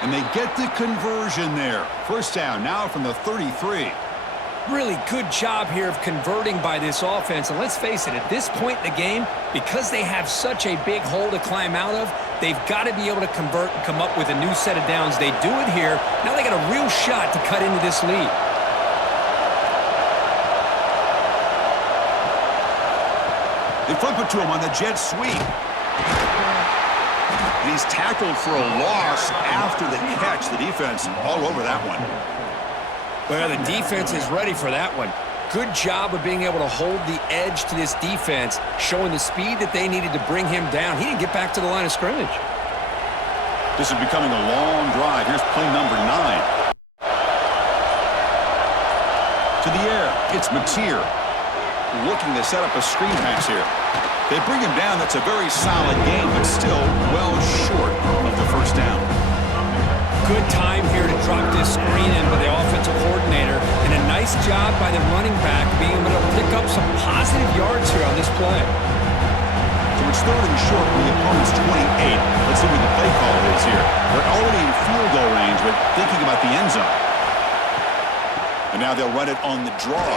And they get the conversion there. First down now from the 33. Really good job here of converting by this offense. And let's face it, at this point in the game, because they have such a big hole to climb out of, they've got to be able to convert and come up with a new set of downs. They do it here. Now they got a real shot to cut into this lead. They flip it to him on the jet sweep. And he's tackled for a loss after the catch. The defense all over that one. Well, the defense is ready for that one. Good job of being able to hold the edge to this defense, showing the speed that they needed to bring him down. He didn't get back to the line of scrimmage. This is becoming a long drive. Here's play number 9. To the air, it's Mateer. Looking to set up a screen pass here. They bring him down. That's a very solid game, but still well short of the first down. Good time here to drop this screen in by the offensive coordinator, and a nice job by the running back being able to pick up some positive yards here on this play. So it's third and short from the opponent's 28. Let's see what the play call is here. They're already in field goal range, but thinking about the end zone. And now they'll run it on the draw.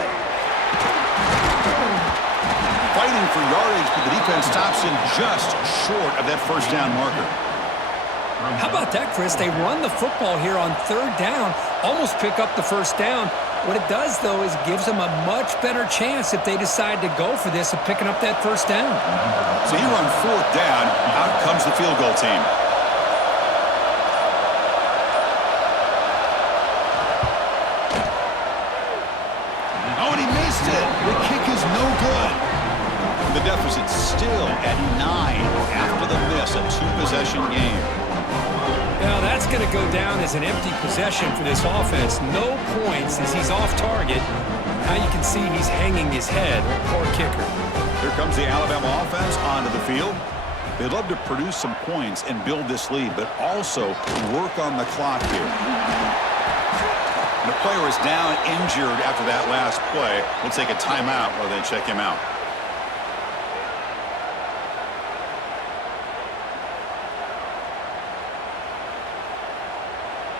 Fighting for yardage, but the defense stops him just short of that first down marker. How about that, Chris? They run the football here on third down, almost pick up the first down. What it does, though, is gives them a much better chance if they decide to go for this of picking up that first down. So you run fourth down, out comes the field goal team. Oh, and he missed it. The kick is no good. The deficit's still at 9 after the miss, a 2-possession game. Now that's going to go down as an empty possession for this offense. No points as he's off target. Now you can see he's hanging his head. Poor kicker. Here comes the Alabama offense onto the field. They'd love to produce some points and build this lead, but also work on the clock here. And the player is down injured after that last play. We'll take a timeout while they check him out.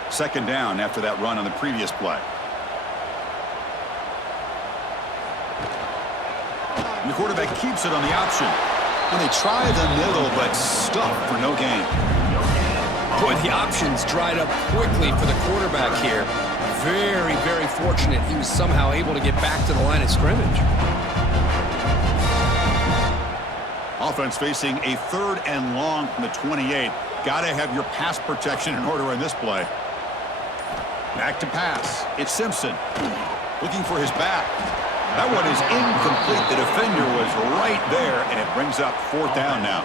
Second down after that run on the previous play. And the quarterback keeps it on the option. And they try the middle, but stuffed for no gain. Boy, the options dried up quickly for the quarterback here. Very, very fortunate he was somehow able to get back to the line of scrimmage. Offense facing a third and long from the 28. Got to have your pass protection in order in this play. Back to pass. It's Simpson. Looking for his back. That one is incomplete. The defender was right there, and it brings up 4th down now.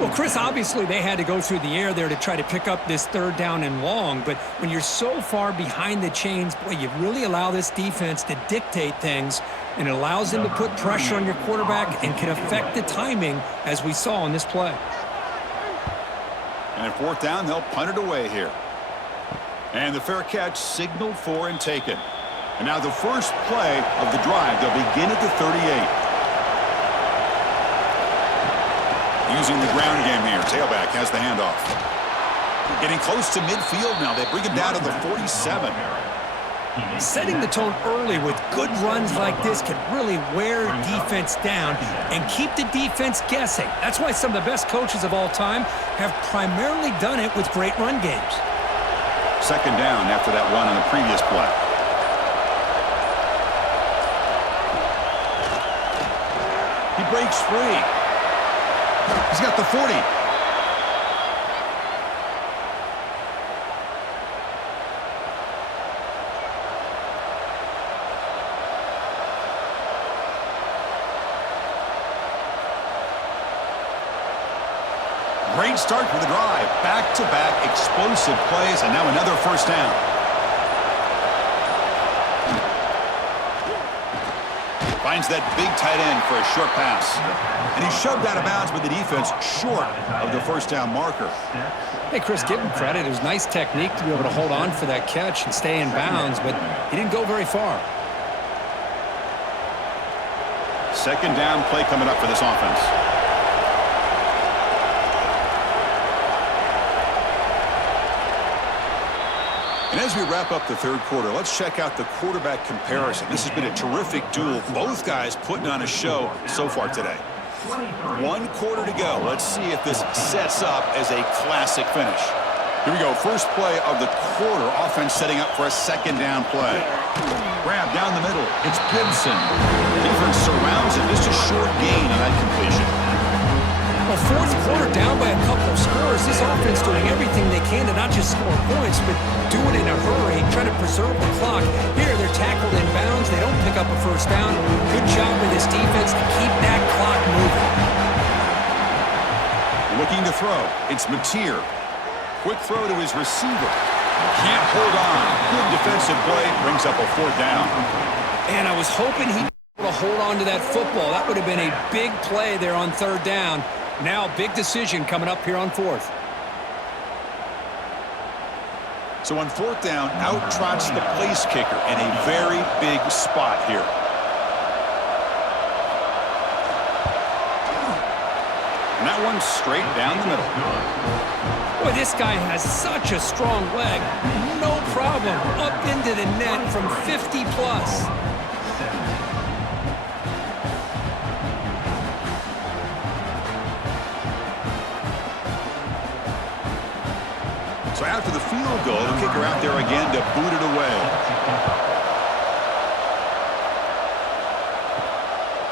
Well, Chris, obviously they had to go through the air there to try to pick up this 3rd down and long, but when you're so far behind the chains, boy, you really allow this defense to dictate things, and it allows them to put pressure on your quarterback and can affect the timing, as we saw in this play. And at 4th down, they'll punt it away here. And the fair catch signaled for and taken. And now the first play of the drive, they'll begin at the 38. Using the ground game here. Tailback has the handoff. Getting close to midfield now. They bring him down to the 47. Setting the tone early with good runs like this can really wear defense down and keep the defense guessing. That's why some of the best coaches of all time have primarily done it with great run games. 2nd down after that run on the previous play. He breaks free. He's got the 40. Great start for the drive. Back-to-back explosive plays, and now another 1st down. Finds that big tight end for a short pass. And he's shoved out of bounds with the defense short of the 1st down marker. Hey, Chris, give him credit. It was nice technique to be able to hold on for that catch and stay in bounds, but he didn't go very far. 2nd down play coming up for this offense. And as we wrap up the 3rd quarter, let's check out the quarterback comparison. This has been a terrific duel. Both guys putting on a show so far today. 1 quarter to go. Let's see if this sets up as a classic finish. Here we go. First play of the quarter. Offense setting up for a 2nd down play. Grab down the middle. It's Gibson. Defense surrounds him. Just a short gain on that completion. Well, 4th quarter down by a couple of scores. This offense doing everything they can to not just score points, but do it in a hurry, try to preserve the clock. Here, they're tackled in bounds. They don't pick up a 1st down. Good job with this defense to keep that clock moving. Looking to throw. It's Mateer. Quick throw to his receiver. Can't hold on. Good defensive play. Brings up a 4th down. And I was hoping he'd be able to hold on to that football. That would have been a big play there on 3rd down. Now, big decision coming up here on 4th. So on 4th down, out trots the place kicker in a very big spot here. And that one's straight down the middle. Boy, this guy has such a strong leg. No problem. Up into the net from 50 plus. So after the field goal, the kicker out there again to boot it away.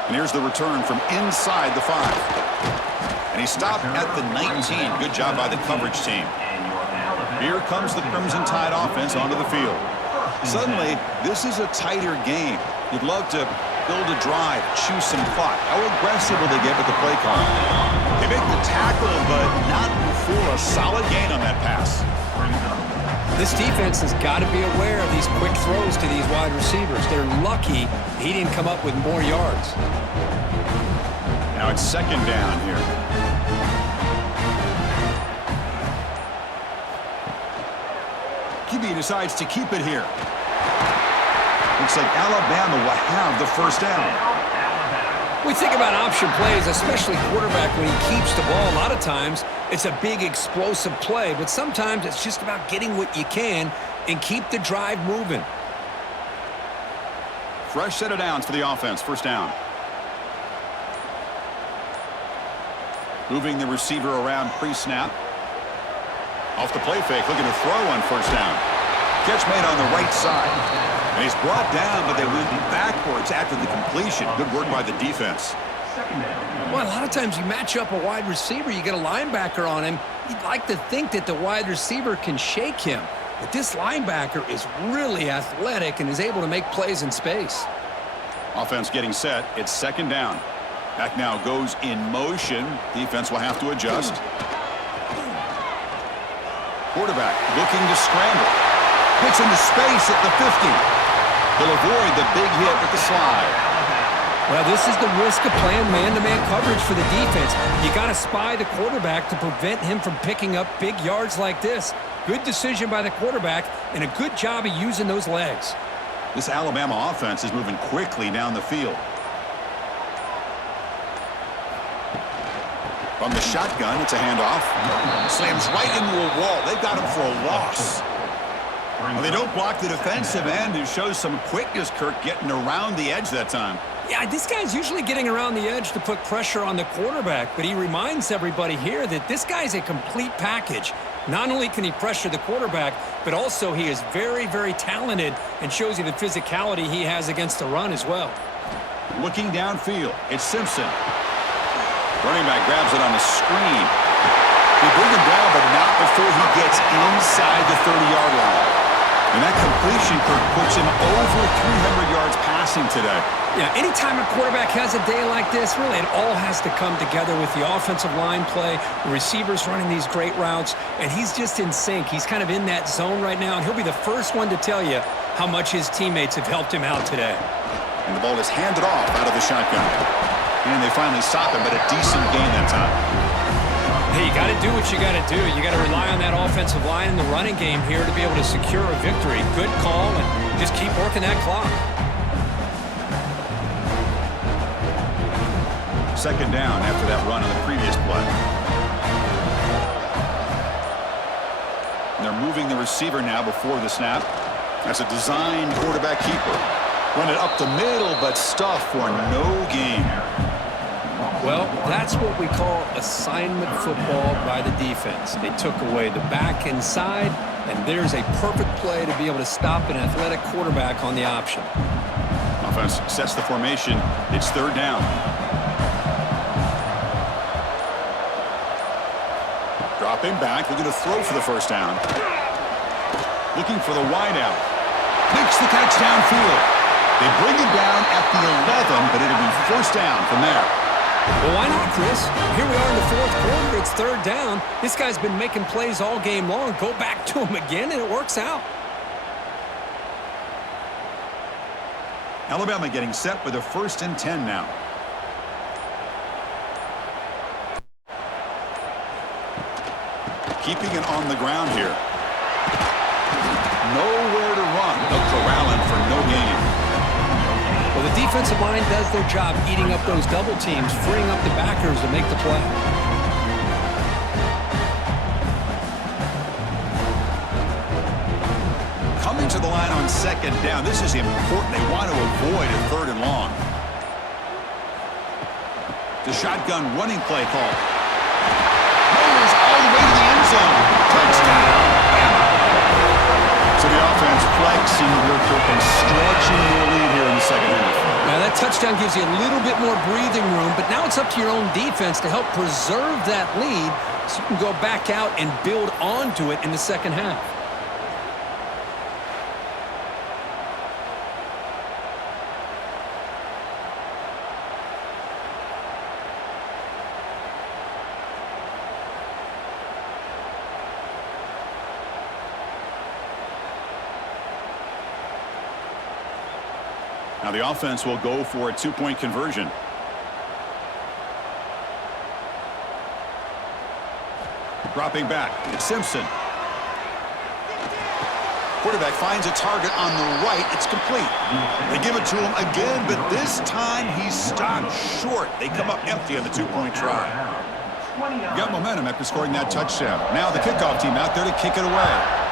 And here's the return from inside the 5. And he stopped at the 19. Good job by the coverage team. Here comes the Crimson Tide offense onto the field. Suddenly, this is a tighter game. You'd love to build a drive, choose some clock. How aggressive will they get with the play call? They make the tackle, but not before a solid gain on that pass. This defense has got to be aware of these quick throws to these wide receivers. They're lucky he didn't come up with more yards. Now it's 2nd down here. QB decides to keep it here. Looks like Alabama will have the 1st down. We think about option plays, especially quarterback when he keeps the ball. A lot of times, it's a big explosive play, but sometimes it's just about getting what you can and keep the drive moving. Fresh set of downs for the offense. 1st down. Moving the receiver around pre-snap. Off the play fake, looking to throw on 1st down. Catch made on the right side. And he's brought down, but they went backwards after the completion. Good work by the defense. Well, a lot of times you match up a wide receiver, you get a linebacker on him. You'd like to think that the wide receiver can shake him. But this linebacker is really athletic and is able to make plays in space. Offense getting set. It's second down. Back now goes in motion. Defense will have to adjust. Quarterback looking to scramble. Gets into space at the 50. He'll avoid the big hit with the slide. Well, this is the risk of playing man-to-man coverage for the defense. You got to spy the quarterback to prevent him from picking up big yards like this. Good decision by the quarterback and a good job of using those legs. This Alabama offense is moving quickly down the field. From the shotgun, it's a handoff. Slams right into a wall. They've got him for a loss. Well, they don't block the defensive end, who shows some quickness, Kirk, getting around the edge that time. Yeah, this guy's usually getting around the edge to put pressure on the quarterback, but he reminds everybody here that this guy's a complete package. Not only can he pressure the quarterback, but also he is very, very talented and shows you the physicality he has against the run as well. Looking downfield, it's Simpson. Running back grabs it on the screen. They bring him down, but not before he gets inside the 30-yard line. And that completion, Kirk, puts him over 300 yards passing today. Yeah, anytime a quarterback has a day like this, really it all has to come together with the offensive line play, the receivers running these great routes, and he's just in sync. He's kind of in that zone right now, and he'll be the first one to tell you how much his teammates have helped him out today. And the ball is handed off out of the shotgun. And they finally stop him, but a decent gain that time. Hey, you got to do what you got to do. You got to rely on that offensive line and the running game here to be able to secure a victory. Good call, and just keep working that clock. Second down after that run on the previous play. And they're moving the receiver now before the snap. That's a designed quarterback keeper. Run it up the middle, but stuff for no gain. Well, that's what we call assignment football by the defense. They took away the back inside, and there's a perfect play to be able to stop an athletic quarterback on the option. Offense sets the formation. It's third down. Dropping back, looking to throw for the first down. Looking for the wideout. Makes the catch downfield. They bring him down at the 11, but it'll be first down from there. Well, why not, Chris? Here we are in the fourth quarter. It's third down. This guy's been making plays all game long. Go back to him again, and it works out. Alabama getting set with a 1st and 10 now. Keeping it on the ground here. Nowhere to run. They'll corral him for no gain. Well, the defensive line does their job eating up those double teams, freeing up the backers to make the play. Coming to the line on second down. This is important. They want to avoid a 3rd and long. The shotgun running play call. Motors all the way to the end zone. Touchdown. So the offense flexing here, and stretching their lead here in the second half. Now that touchdown gives you a little bit more breathing room, but now it's up to your own defense to help preserve that lead so you can go back out and build onto it in the second half. Now the offense will go for a 2-point conversion. Dropping back, it's Simpson. Quarterback finds a target on the right. It's complete. They give it to him again, but this time he's stopped short. They come up empty on the 2-point try. Got momentum after scoring that touchdown. Now the kickoff team out there to kick it away.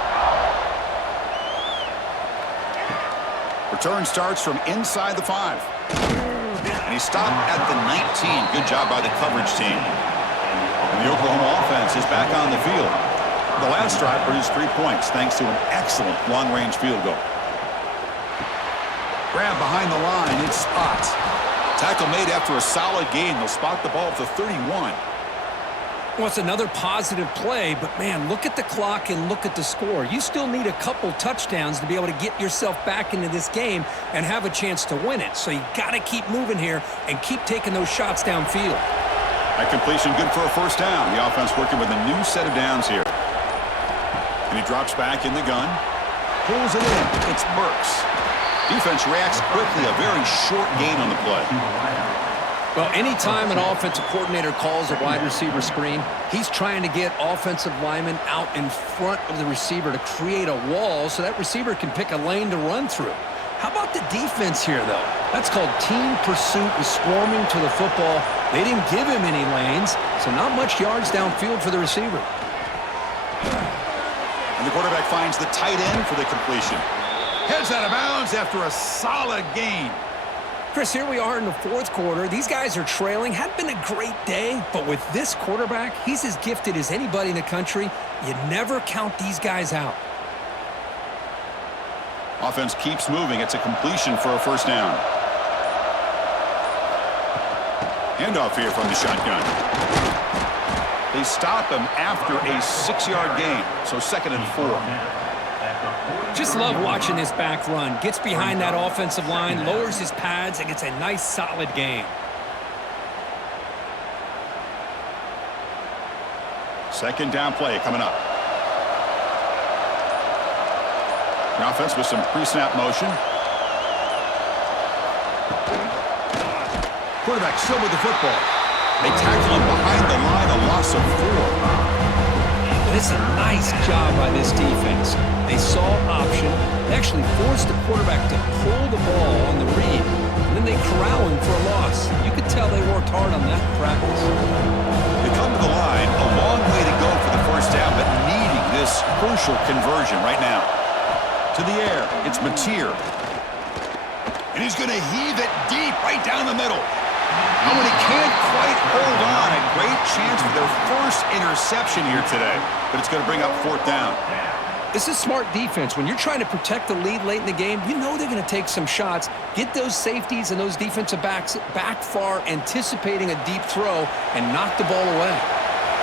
Return starts from inside the 5. And he stopped at the 19. Good job by the coverage team. And the Oklahoma offense is back on the field. The last drive produced 3 points thanks to an excellent long-range field goal. Grab behind the line. It's Spot. Tackle made after a solid gain. They'll spot the ball at the 31. Well, it's another positive play, but, man, look at the clock and look at the score. You still need a couple touchdowns to be able to get yourself back into this game and have a chance to win it. So you got to keep moving here and keep taking those shots downfield. That completion good for a first down. The offense working with a new set of downs here. And he drops back in the gun. Pulls it in. It's Burks. Defense reacts quickly. A very short gain on the play. Well, anytime an offensive coordinator calls a wide receiver screen, he's trying to get offensive linemen out in front of the receiver to create a wall so that receiver can pick a lane to run through. How about the defense here, though? That's called team pursuit and swarming to the football. They didn't give him any lanes, so not much yards downfield for the receiver. And the quarterback finds the tight end for the completion. Heads out of bounds after a solid gain. Chris, here we are in the fourth quarter. These guys are trailing. Had been a great day, but with this quarterback, he's as gifted as anybody in the country. You never count these guys out. Offense keeps moving. It's a completion for a first down. Handoff here from the shotgun. They stop him after a 6-yard gain, so 2nd and 4. Just love watching this back run. Gets behind that offensive line, lowers his pads, and gets a nice, solid gain. Second down play coming up. The offense with some pre-snap motion. Quarterback still with the football. They tackle him behind the line, a loss of 4. It's a nice job by this defense. They saw option. They actually forced the quarterback to pull the ball on the read, and then they corral him for a loss. You could tell they worked hard on that in practice. They come to the line, a long way to go for the first down, but needing this crucial conversion right now. To the air, it's Mateer. And he's going to heave it deep right down the middle. Oh, and he can't quite hold on. A great chance for their first interception here today, but it's going to bring up 4th down. This is smart defense. When you're trying to protect the lead late in the game, you know they're going to take some shots, get those safeties and those defensive backs back far, anticipating a deep throw, and knock the ball away.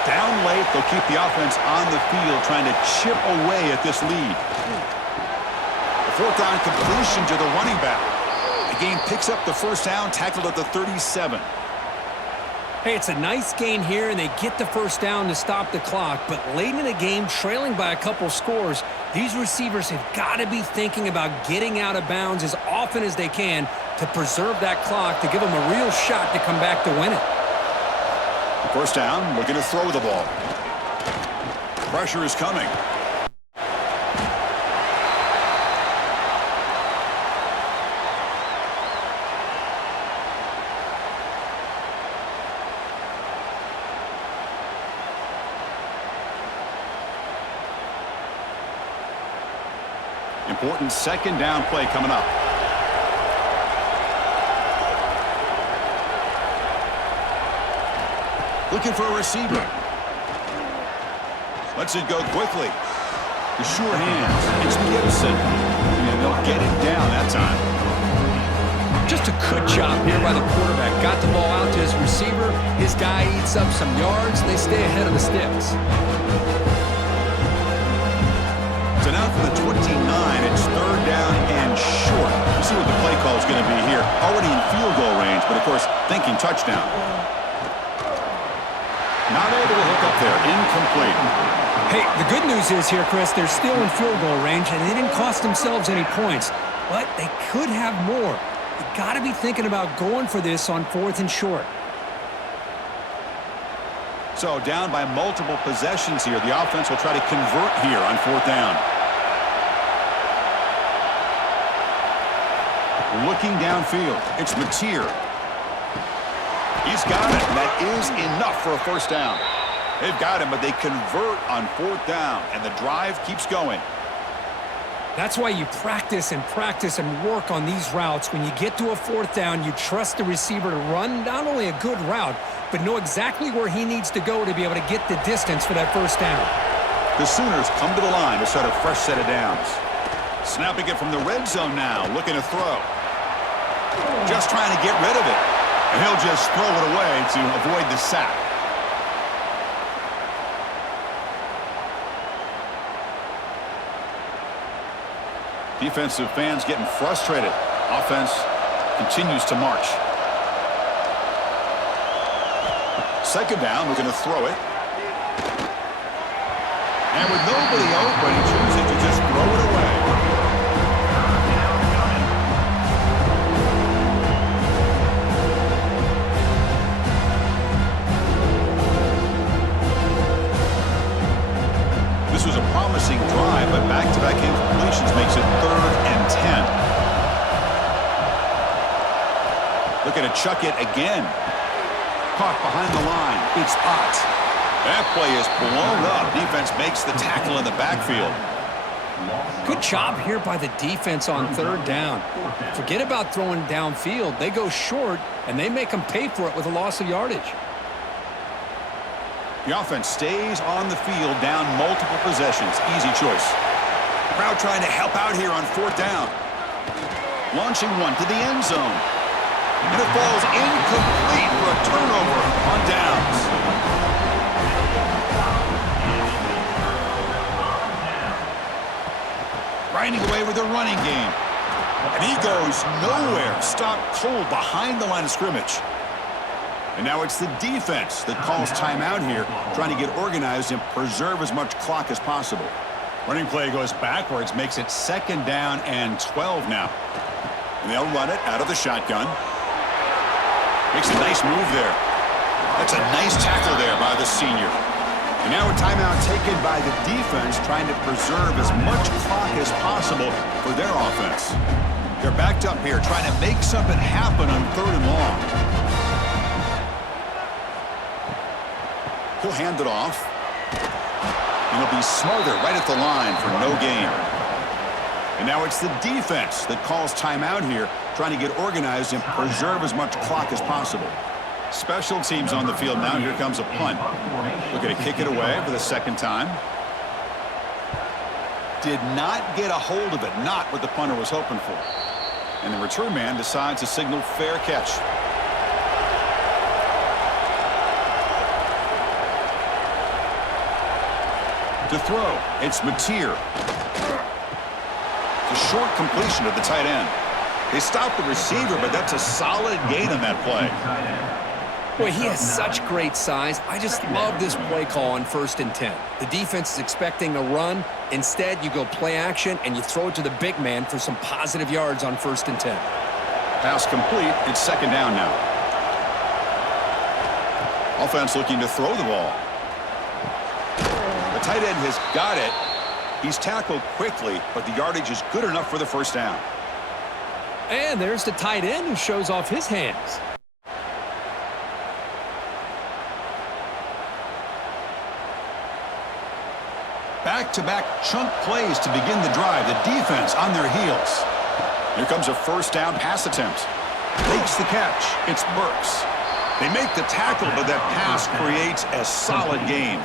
Down late, they'll keep the offense on the field, trying to chip away at this lead. The 4th down completion to the running back. The game picks up the first down, tackled at the 37. Hey, it's a nice gain here, and they get the first down to stop the clock. But late in the game, trailing by a couple scores, these receivers have got to be thinking about getting out of bounds as often as they can to preserve that clock, to give them a real shot to come back to win it. First down, looking to throw the ball. Pressure is coming. Important second down play coming up. Looking for a receiver. Lets it go quickly. The sure hands. It's Gibson. And they'll get it down that time. Just a good job here by the quarterback. Got the ball out to his receiver. His guy eats up some yards, and they stay ahead of the sticks. So now for the 29, it's 3rd down and short. We'll see what the play call is going to be here. Already in field goal range, but of course, thinking touchdown. Not able to hook up there. Incomplete. Hey, the good news is here, Chris, they're still in field goal range, and they didn't cost themselves any points. But they could have more. You got to be thinking about going for this on 4th and short. So down by multiple possessions here. The offense will try to convert here on 4th down. Looking downfield, it's Mateer. He's got it. That is enough for a first down. They've got him, but they convert on 4th down, and the drive keeps going. That's why you practice and work on these routes. When you get to a 4th down, you trust the receiver to run not only a good route, but know exactly where he needs to go to be able to get the distance for that first down. The Sooners come to the line to start a fresh set of downs. Snapping it from the red zone now, looking to throw. Just trying to get rid of it. And he'll just throw it away to avoid the sack. Defensive fans getting frustrated. Offense continues to march. Second down, we're going to throw it. And with nobody open, he chooses to just throw it away. This was a promising drive, but back-to-back incompletions makes it 3rd and 10. Looking to chuck it again. Caught behind the line. Big spot. That play is blown up. Defense makes the tackle in the backfield. Good job here by the defense on 3rd down. Forget about throwing downfield. They go short, and they make them pay for it with a loss of yardage. The offense stays on the field down multiple possessions. Easy choice. Crowd trying to help out here on 4th down. Launching one to the end zone. And it falls incomplete for a turnover on downs. Grinding away with a running game. And he goes nowhere. Stopped cold behind the line of scrimmage. And now it's the defense that calls timeout here, trying to get organized and preserve as much clock as possible. Running play goes backwards, makes it 2nd down and 12 now. And they'll run it out of the shotgun. Makes a nice move there. That's a nice tackle there by the senior. And now a timeout taken by the defense, trying to preserve as much clock as possible for their offense. They're backed up here, trying to make something happen on 3rd and long. He'll hand it off. And he'll be smothered right at the line for no gain. And now it's the defense that calls timeout here, trying to get organized and preserve as much clock as possible. Special teams on the field now. Here comes a punt. Looking to kick it away for the 2nd time. Did not get a hold of it. Not what the punter was hoping for. And the return man decides to signal fair catch. To throw, it's Mateer. It's a short completion of the tight end. They stopped the receiver, but that's a solid gain on that play. Boy, he has such great size. I just love this play call on 1st and 10. The defense is expecting a run. Instead, you go play action, and you throw it to the big man for some positive yards on 1st and 10. Pass complete. It's 2nd down now. Offense looking to throw the ball. The tight end has got it. He's tackled quickly, but the yardage is good enough for the 1st down. And there's the tight end who shows off his hands. Back-to-back chunk plays to begin the drive. The defense on their heels. Here comes a 1st down pass attempt. Makes the catch. It's Burks. They make the tackle, but that pass creates a solid gain.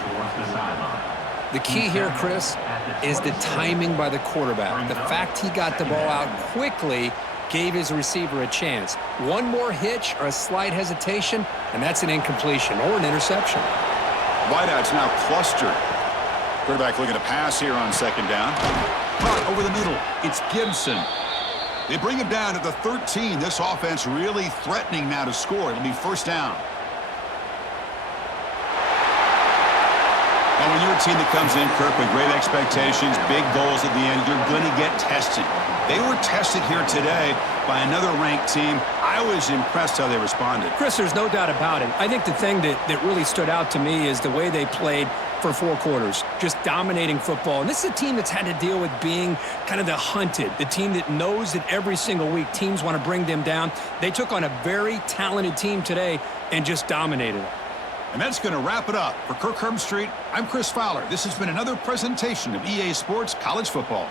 The key here, Chris, is the timing by the quarterback. The fact he got the ball out quickly gave his receiver a chance. One more hitch or a slight hesitation, and that's an incompletion or an interception. Wideouts now clustered. Quarterback looking to pass here on 2nd down. Caught over the middle. It's Gibson. They bring him down at the 13. This offense really threatening now to score. It'll be 1st down. And when you're a team that comes in, Kirk, with great expectations, big goals at the end, you're going to get tested. They were tested here today by another ranked team. I was impressed how they responded. Chris, there's no doubt about it. I think the thing that really stood out to me is the way they played for 4 quarters, just dominating football. And this is a team that's had to deal with being kind of the hunted, the team that knows that every single week teams want to bring them down. They took on a very talented team today and just dominated it. And that's going to wrap it up. For Kirk Herbstreit, I'm Chris Fowler. This has been another presentation of EA Sports College Football.